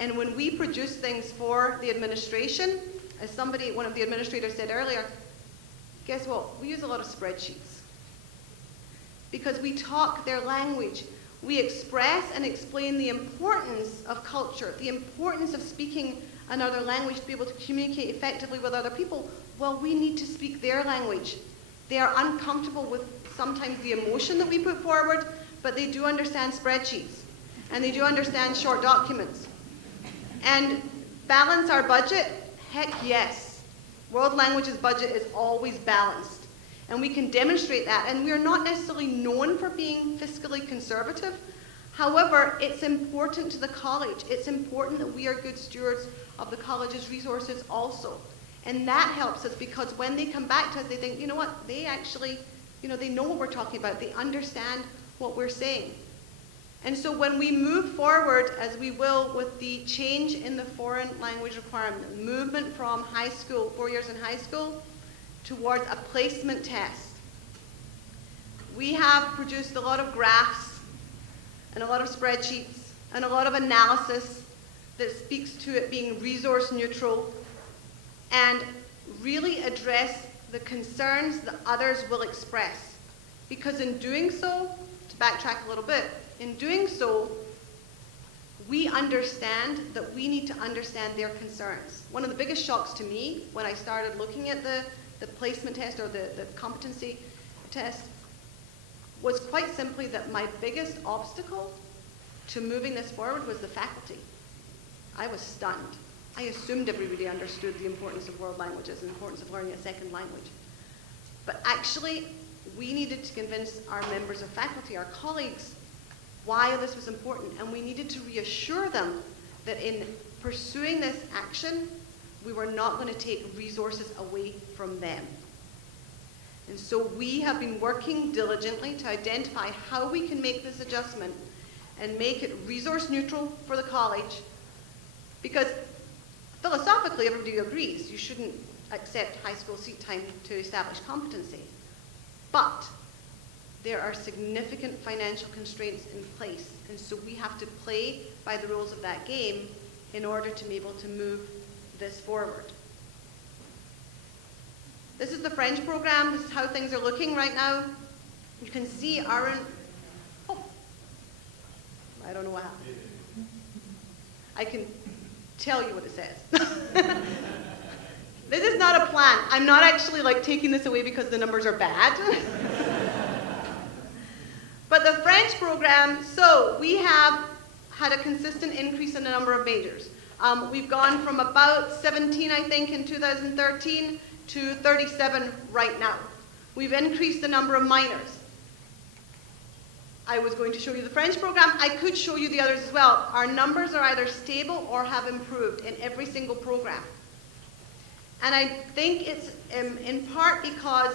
And when we produce things for the administration, as one of the administrators said earlier, guess what? We use a lot of spreadsheets. Because we talk their language. We express and explain the importance of culture, the importance of speaking another language to be able to communicate effectively with other people. Well, we need to speak their language. They are uncomfortable with sometimes the emotion that we put forward, but they do understand spreadsheets, and they do understand short documents. And balance our budget? Heck yes. World languages budget is always balanced. And we can demonstrate that. And we're not necessarily known for being fiscally conservative. However, it's important to the college. It's important that we are good stewards of the college's resources also. And that helps us because when they come back to us, they think, you know what, they actually, they know what we're talking about. They understand what we're saying. And so when we move forward, as we will with the change in the foreign language requirement, movement from high school, 4 years in high school, towards a placement test, we have produced a lot of graphs and a lot of spreadsheets and a lot of analysis that speaks to it being resource neutral and really address the concerns that others will express. Because in doing so, to backtrack a little bit, in doing so, we understand that we need to understand their concerns. One of the biggest shocks to me when I started looking at the placement test or the competency test was quite simply that my biggest obstacle to moving this forward was the faculty. I was stunned. I assumed everybody understood the importance of world languages and the importance of learning a second language. But actually, we needed to convince our members of faculty, our colleagues, why this was important, and we needed to reassure them that in pursuing this action, we were not going to take resources away from them. And so we have been working diligently to identify how we can make this adjustment and make it resource neutral for the college, because philosophically everybody agrees you shouldn't accept high school seat time to establish competency. But there are significant financial constraints in place, and so we have to play by the rules of that game in order to be able to move this forward. This is the French program. This is how things are looking right now. You can see our, oh, I don't know what happened. I can tell you what it says. This is not a plan. I'm not actually like taking this away because the numbers are bad. But the French program, so we have had a consistent increase in the number of majors. We've gone from about 17, I think, in 2013 to 37 right now. We've increased the number of minors. I was going to show you the French program. I could show you the others as well. Our numbers are either stable or have improved in every single program. And I think it's in part because,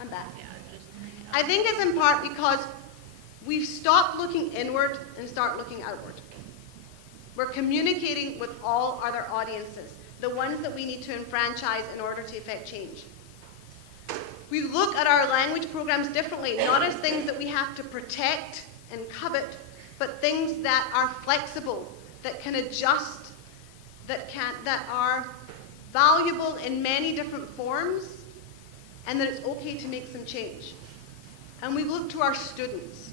I'm back. I think it's in part because we've stopped looking inward and start looking outward. We're communicating with all other audiences, the ones that we need to enfranchise in order to effect change. We look at our language programs differently, not as things that we have to protect and covet, but things that are flexible, that can adjust, that are valuable in many different forms, and that it's okay to make some change. And we look to our students.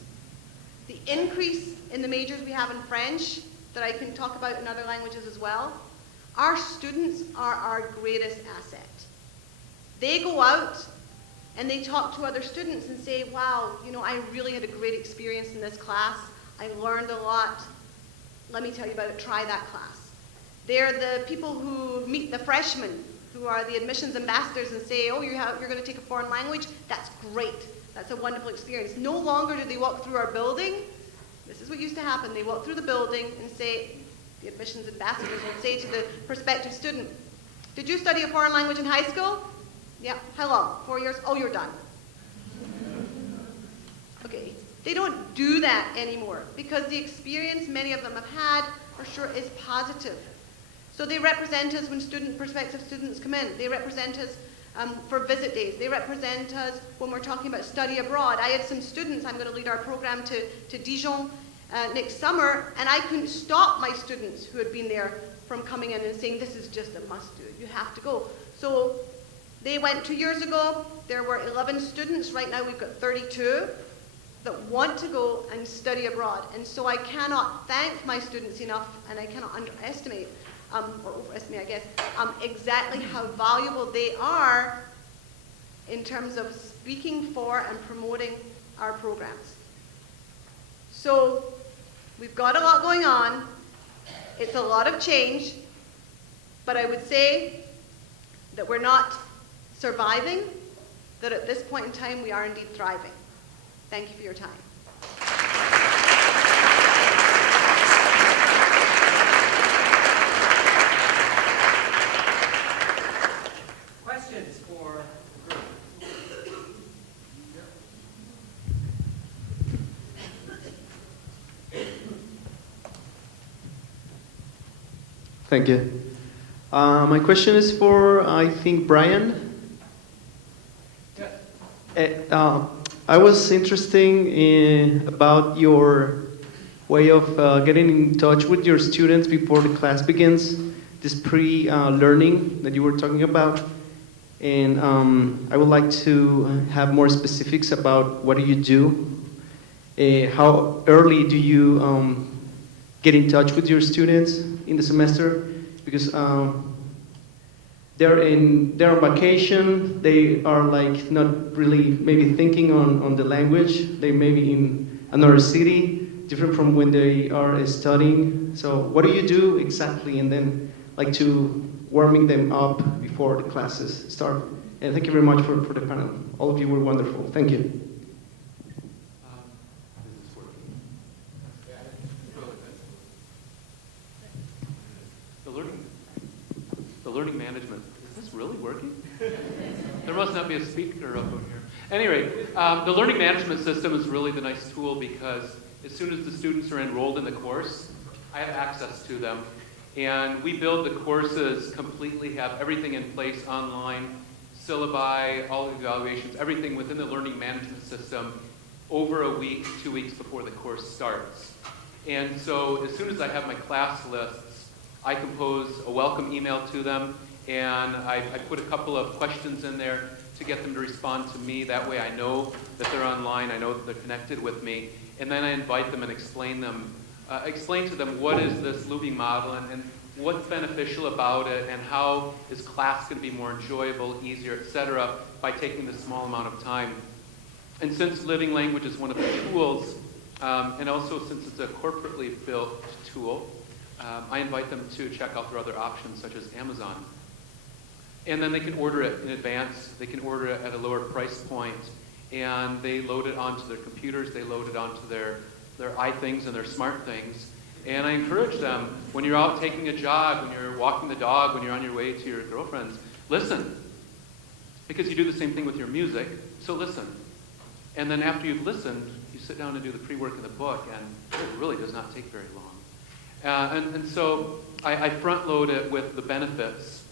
The increase in the majors we have in French, that I can talk about in other languages as well, our students are our greatest asset. They go out and they talk to other students and say, wow, you know, I really had a great experience in this class. I learned a lot. Let me tell you about it. Try that class. They're the people who meet the freshmen, who are the admissions ambassadors, and say, oh, you're going to take a foreign language? That's great. That's a wonderful experience. No longer do they walk through our building. This is what used to happen. They walk through the building and say, the admissions ambassadors would say to the prospective student, did you study a foreign language in high school? Yeah. How long? 4 years? Oh, you're done. Okay. They don't do that anymore because the experience many of them have had, for sure, is positive. So they represent us when prospective students come in. They represent us for visit days. They represent us when we're talking about study abroad. I had some students, I'm going to lead our program to Dijon next summer, and I couldn't stop my students who had been there from coming in and saying, this is just a must do. You have to go. So they went 2 years ago. There were 11 students. Right now we've got 32 that want to go and study abroad. And so I cannot thank my students enough, and I cannot underestimate or overestimate, I guess, exactly how valuable they are in terms of speaking for and promoting our programs. So we've got a lot going on. It's a lot of change, but I would say that we're not surviving, that at this point in time we are indeed thriving. Thank you for your time. Questions for the group? Thank you. My question is for, I think, Brian. I was interested about your way of getting in touch with your students before the class begins, this pre-learning that you were talking about. And I would like to have more specifics about what do you do, how early do you get in touch with your students in the semester, because they're on vacation, they are like not really maybe thinking on the language, they may be in another city, different from when they are studying. So what do you do exactly, and then like to warming them up before the classes start? And thank you very much for the panel. All of you were wonderful. Thank you. The learning management, is this really working? There must not be a speaker up on here. Anyway, the learning management system is really the nice tool because as soon as the students are enrolled in the course, I have access to them. And we build the courses completely, have everything in place online, syllabi, all the evaluations, everything within the learning management system over a week, 2 weeks before the course starts. And so as soon as I have my class lists, I compose a welcome email to them, and I put a couple of questions in there to get them to respond to me. That way I know that they're online, I know that they're connected with me, and then I invite them and explain to them what is this looping model and what's beneficial about it and how is class going to be more enjoyable, easier, etc. by taking this small amount of time. And since living language is one of the tools, and also since it's a corporately built tool, I invite them to check out their other options such as Amazon. And then they can order it in advance, they can order it at a lower price point, and they load it onto their computers, they load it onto their iThings and their smart things. And I encourage them, when you're out taking a jog, when you're walking the dog, when you're on your way to your girlfriend's, listen. Because you do the same thing with your music, so listen. And then after you've listened, you sit down and do the pre-work in the book, and it really does not take very long. And so I front load it with the benefits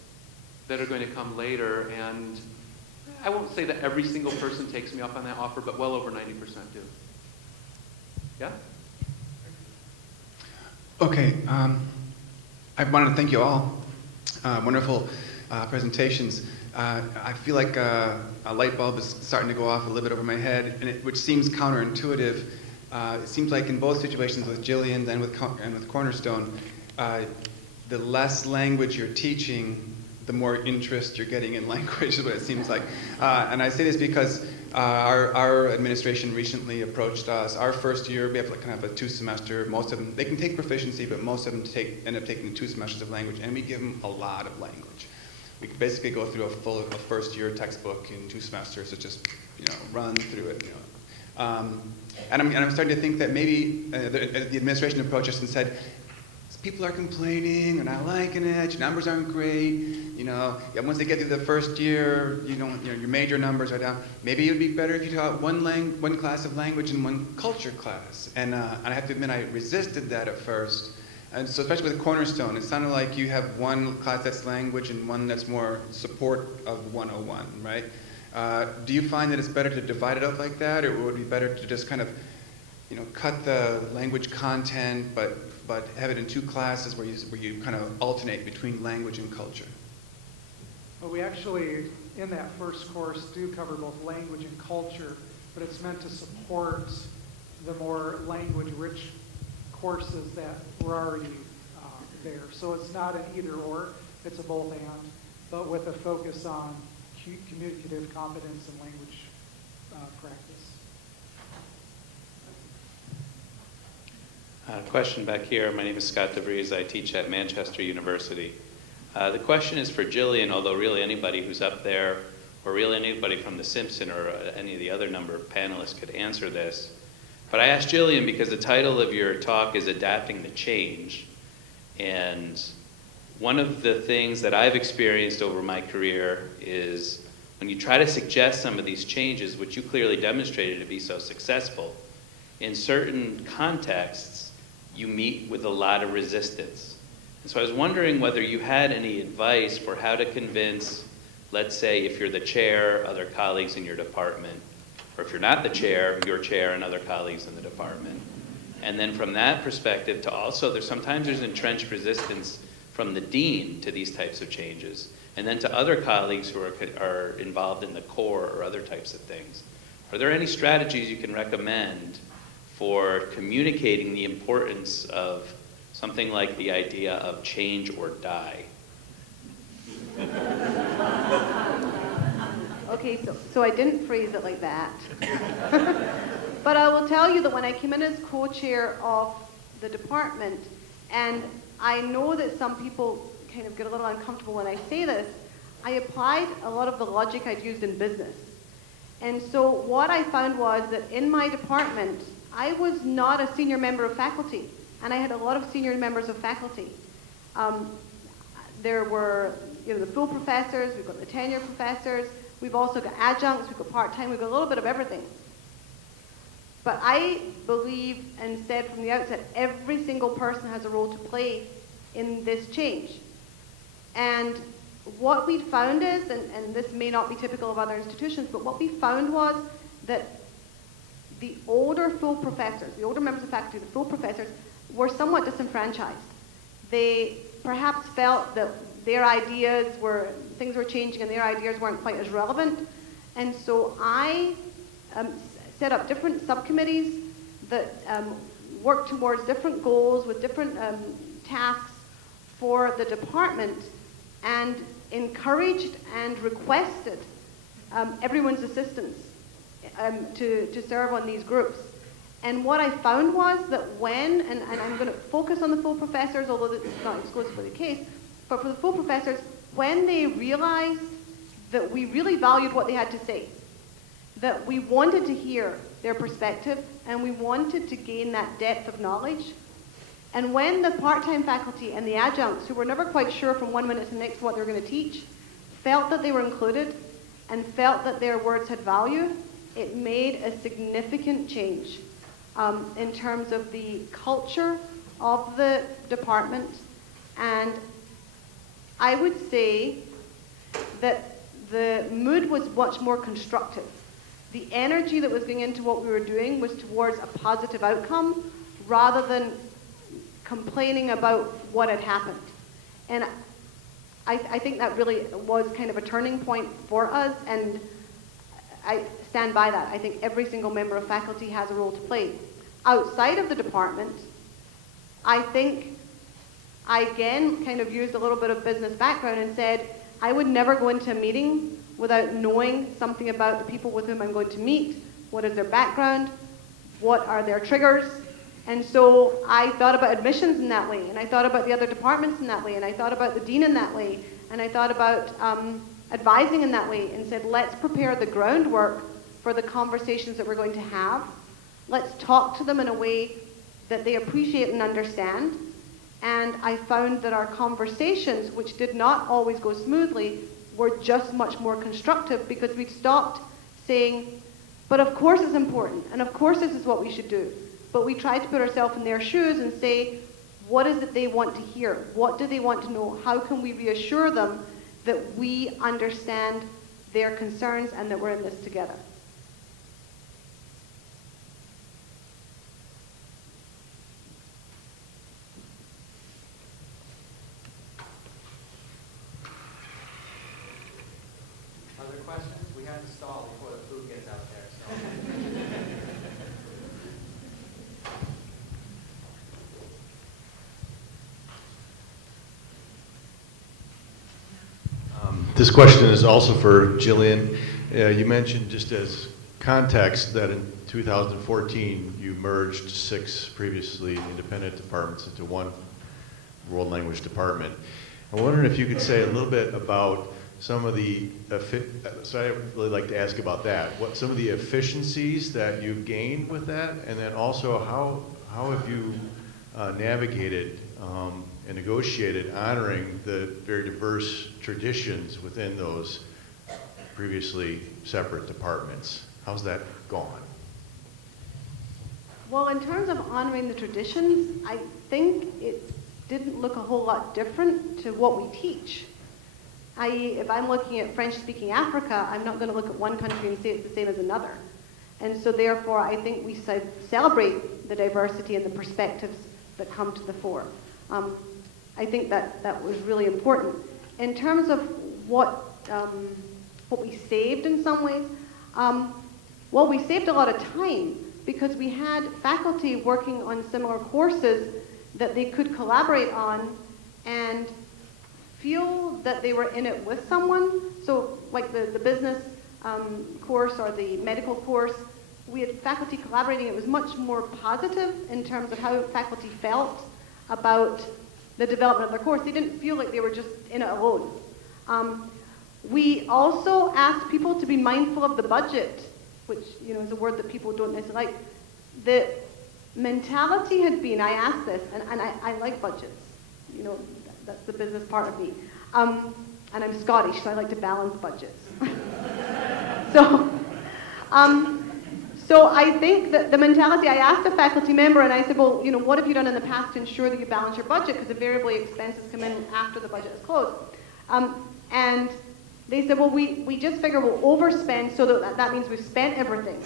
that are going to come later, and I won't say that every single person takes me up on that offer, but well over 90% do. Yeah? Okay, I wanted to thank you all. Wonderful presentations. I feel like a light bulb is starting to go off a little bit over my head, and which seems counterintuitive. It seems like in both situations with Jillian and with Cornerstone, the less language you're teaching, the more interest you're getting in language is what it seems like. And I say this because our administration recently approached us. Our first year, we have like kind of a 2-semester. Most of them, they can take proficiency, but most of them end up taking 2 semesters of language, and we give them a lot of language. We can basically go through a first-year textbook in 2 semesters to just, run through it. And I'm starting to think that maybe the administration approached us and said, people are complaining, they're not liking it, your numbers aren't great, once they get through the first year, your major numbers are down. Maybe it would be better if you taught one class of language and one culture class. And I have to admit, I resisted that at first. And so especially with Cornerstone, it sounded like you have one class that's language and one that's more support of 101, right? Do you find that it's better to divide it up like that, or would it be better to just kind of, cut the language content, but have it in 2 classes where you kind of alternate between language and culture? Well, we actually, in that first course, do cover both language and culture, but it's meant to support the more language-rich courses that were already there. So it's not an either-or, it's a both-and, but with a focus on communicative competence and language practice. Question back here. My name is Scott DeVries. I teach at Manchester University. The question is for Jillian, although really anybody who's up there, or really anybody from the Simpson or any of the other number of panelists could answer this. But I asked Jillian because the title of your talk is Adapting to Change. And one of the things that I've experienced over my career is when you try to suggest some of these changes, which you clearly demonstrated to be so successful, in certain contexts, you meet with a lot of resistance. And so I was wondering whether you had any advice for how to convince, let's say if you're the chair, other colleagues in your department, Or if you're not the chair, your chair and other colleagues in the department. And then from that perspective to also, sometimes there's entrenched resistance from the dean to these types of changes, and then to other colleagues who are involved in the core or other types of things. Are there any strategies you can recommend for communicating the importance of something like the idea of change or die? Okay, so I didn't phrase it like that. But I will tell you that when I came in as co-chair of the department, and I know that some people kind of get a little uncomfortable when I say this, I applied a lot of the logic I'd used in business. And so what I found was that in my department, I was not a senior member of faculty, and I had a lot of senior members of faculty. There were, the full professors, we've got the tenure professors, we've also got adjuncts, we've got part-time, we've got a little bit of everything. But I believe and said from the outset, every single person has a role to play in this change. And what we found is, and this may not be typical of other institutions, but what we found was that the older full professors, the older members of faculty, the full professors, were somewhat disenfranchised. They perhaps felt that things were changing and their ideas weren't quite as relevant. And so I set up different subcommittees that worked towards different goals with different tasks for the department, and encouraged and requested everyone's assistance to serve on these groups. And what I found was that and I'm going to focus on the full professors, although this is not exclusively the case, but for the full professors, when they realized that we really valued what they had to say, that we wanted to hear their perspective, and we wanted to gain that depth of knowledge. And when the part-time faculty and the adjuncts, who were never quite sure from one minute to the next what they were going to teach, felt that they were included and felt that their words had value, it made a significant change in terms of the culture of the department. And I would say that the mood was much more constructive. The energy that was going into what we were doing was towards a positive outcome rather than complaining about what had happened. And I think that really was kind of a turning point for us, and I stand by that. I think every single member of faculty has a role to play. Outside of the department, I think I again kind of used a little bit of business background and said I would never go into a meeting without knowing something about the people with whom I'm going to meet. What is their background? What are their triggers? And so I thought about admissions in that way, and I thought about the other departments in that way, and I thought about the dean in that way, and I thought about advising in that way, and said, let's prepare the groundwork for the conversations that we're going to have. Let's talk to them in a way that they appreciate and understand. And I found that our conversations, which did not always go smoothly, were just much more constructive, because we stopped saying, but of course it's important, and of course this is what we should do. But we tried to put ourselves in their shoes and say, what is it they want to hear? What do they want to know? How can we reassure them that we understand their concerns and that we're in this together? Other questions? We have to stall before the food gets out there. So. This question is also for Jillian. You mentioned, just as context, that in 2014 you merged 6 previously independent departments into one world language department. I'm wondering if you could say a little bit about some of the, so I'd really like to ask about that. What some of the efficiencies that you've gained with that, and then also how have you navigated and negotiated honoring the very diverse traditions within those previously separate departments? How's that gone? Well, in terms of honoring the traditions, I think it didn't look a whole lot different to what we teach. If I'm looking at French-speaking Africa, I'm not going to look at one country and say it's the same as another. And so therefore, I think we celebrate the diversity and the perspectives that come to the fore. I think that was really important. In terms of what we saved in some ways, well, we saved a lot of time because we had faculty working on similar courses that they could collaborate on and feel that they were in it with someone. So like the business course or the medical course, we had faculty collaborating. It was much more positive in terms of how faculty felt about the development of their course. They didn't feel like they were just in it alone. We also asked people to be mindful of the budget, which is a word that people don't necessarily like. The mentality had been, I asked this, and I like budgets. That's the business part of me. And I'm Scottish, so I like to balance budgets. So I think that the mentality, I asked a faculty member and I said, well, what have you done in the past to ensure that you balance your budget? Because invariably expenses come in after the budget is closed. And they said, well, we just figure we'll overspend so that means we've spent everything.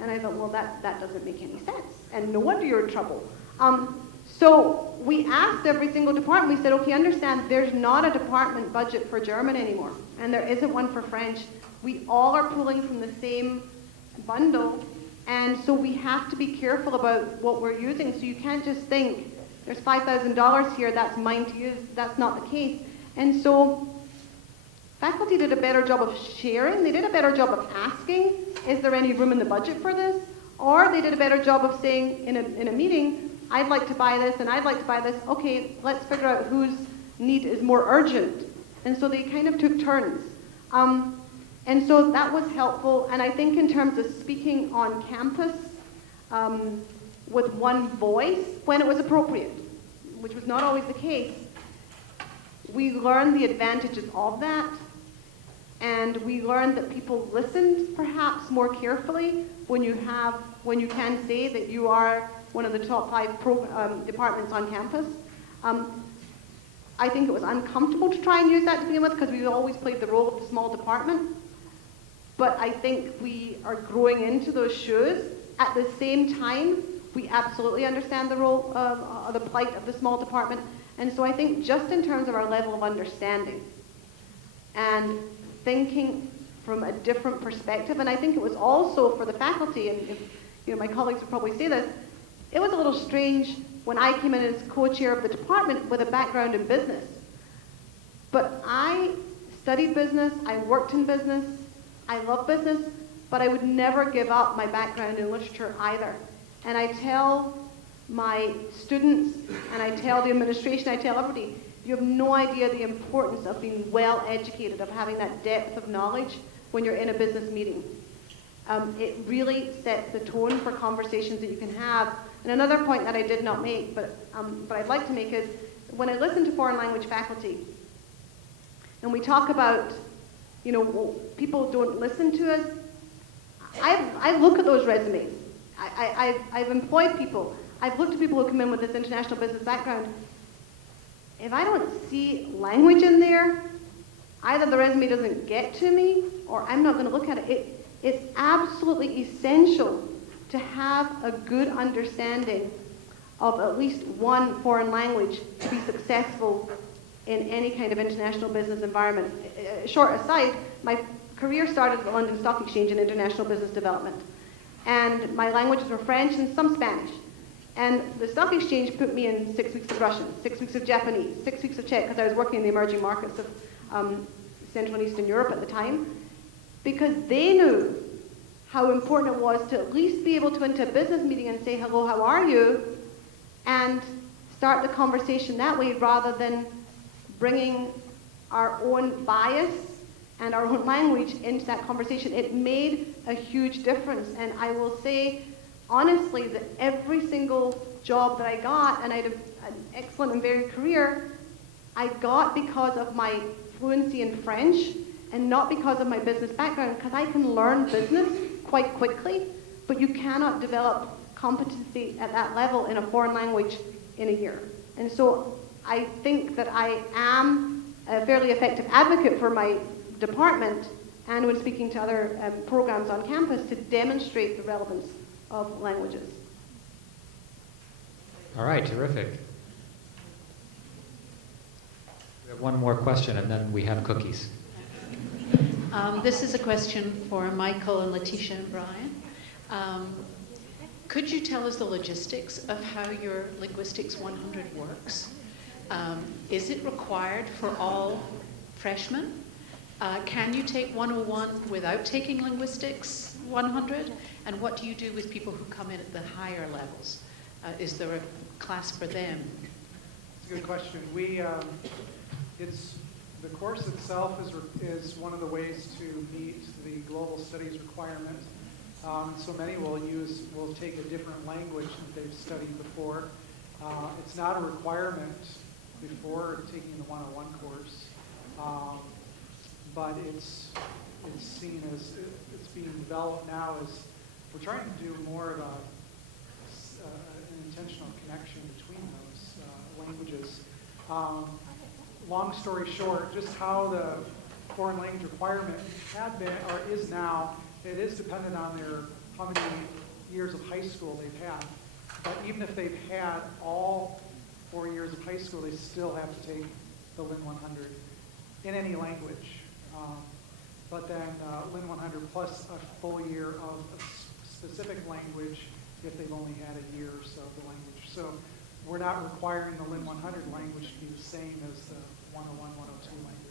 And I thought, well, that doesn't make any sense. And no wonder you're in trouble. So we asked every single department, we said, okay, understand there's not a department budget for German anymore. And there isn't one for French. We all are pulling from the same bundle. And so we have to be careful about what we're using. So you can't just think, there's $5,000 here, that's mine to use. That's not the case. And so faculty did a better job of sharing. They did a better job of asking, is there any room in the budget for this? Or they did a better job of saying in a meeting, I'd like to buy this and I'd like to buy this. Okay, let's figure out whose need is more urgent. And so they kind of took turns. And so that was helpful. And I think in terms of speaking on campus with one voice when it was appropriate, which was not always the case, we learned the advantages of that. And we learned that people listened perhaps more carefully when you can say that you are one of the top 5 departments on campus. I think it was uncomfortable to try and use that to begin with because we always played the role of the small department. But I think we are growing into those shoes. At the same time, we absolutely understand the role of the plight of the small department. And so I think just in terms of our level of understanding and thinking from a different perspective, and I think it was also for the faculty, and if, my colleagues would probably say this, it was a little strange when I came in as co-chair of the department with a background in business. But I studied business, I worked in business, I love business, but I would never give up my background in literature either. And I tell my students, and I tell the administration, I tell everybody, you have no idea the importance of being well educated, of having that depth of knowledge when you're in a business meeting. It really sets the tone for conversations that you can have. And another point that I did not make, but I'd like to make is, when I listen to foreign language faculty, and we talk about, people don't listen to us, I look at those resumes. I've employed people. I've looked at people who come in with this international business background. If I don't see language in there, either the resume doesn't get to me, or I'm not going to look at it. It's absolutely essential to have a good understanding of at least one foreign language to be successful in any kind of international business environment. Short aside, my career started at the London Stock Exchange in international business development. And my languages were French and some Spanish. And the stock exchange put me in 6 weeks of Russian, 6 weeks of Japanese, 6 weeks of Czech, because I was working in the emerging markets of Central and Eastern Europe at the time, because they knew how important it was to at least be able to enter a business meeting and say, hello, how are you? And start the conversation that way rather than bringing our own bias and our own language into that conversation. It made a huge difference. And I will say, honestly, that every single job that I got, and I had an excellent and varied career, I got because of my fluency in French and not because of my business background, because I can learn business quite quickly, but you cannot develop competency at that level in a foreign language in a year. And so I think that I am a fairly effective advocate for my department, and when speaking to other programs on campus to demonstrate the relevance of languages. All right, terrific. We have one more question, and then we have cookies. This is a question for Michael and Leticia and Brian. Could you tell us the logistics of how your Linguistics 100 works? Is it required for all freshmen? Can you take 101 without taking Linguistics 100? And what do you do with people who come in at the higher levels? Is there a class for them? It's a good question. The course itself is one of the ways to meet the global studies requirement. So many will take a different language that they've studied before. It's not a requirement before taking the 101 course, but it's seen as, it's being developed now as we're trying to do more of an intentional connection between those languages. Long story short, just how the foreign language requirement had been or is now, it is dependent on how many years of high school they've had. But even if they've had all 4 years of high school, they still have to take the Lin 100 in any language. But then Lin 100 plus a full year of a specific language if they've only had a year or so of the language. So we're not requiring the Lin 100 language to be the same as the 101, 102 language.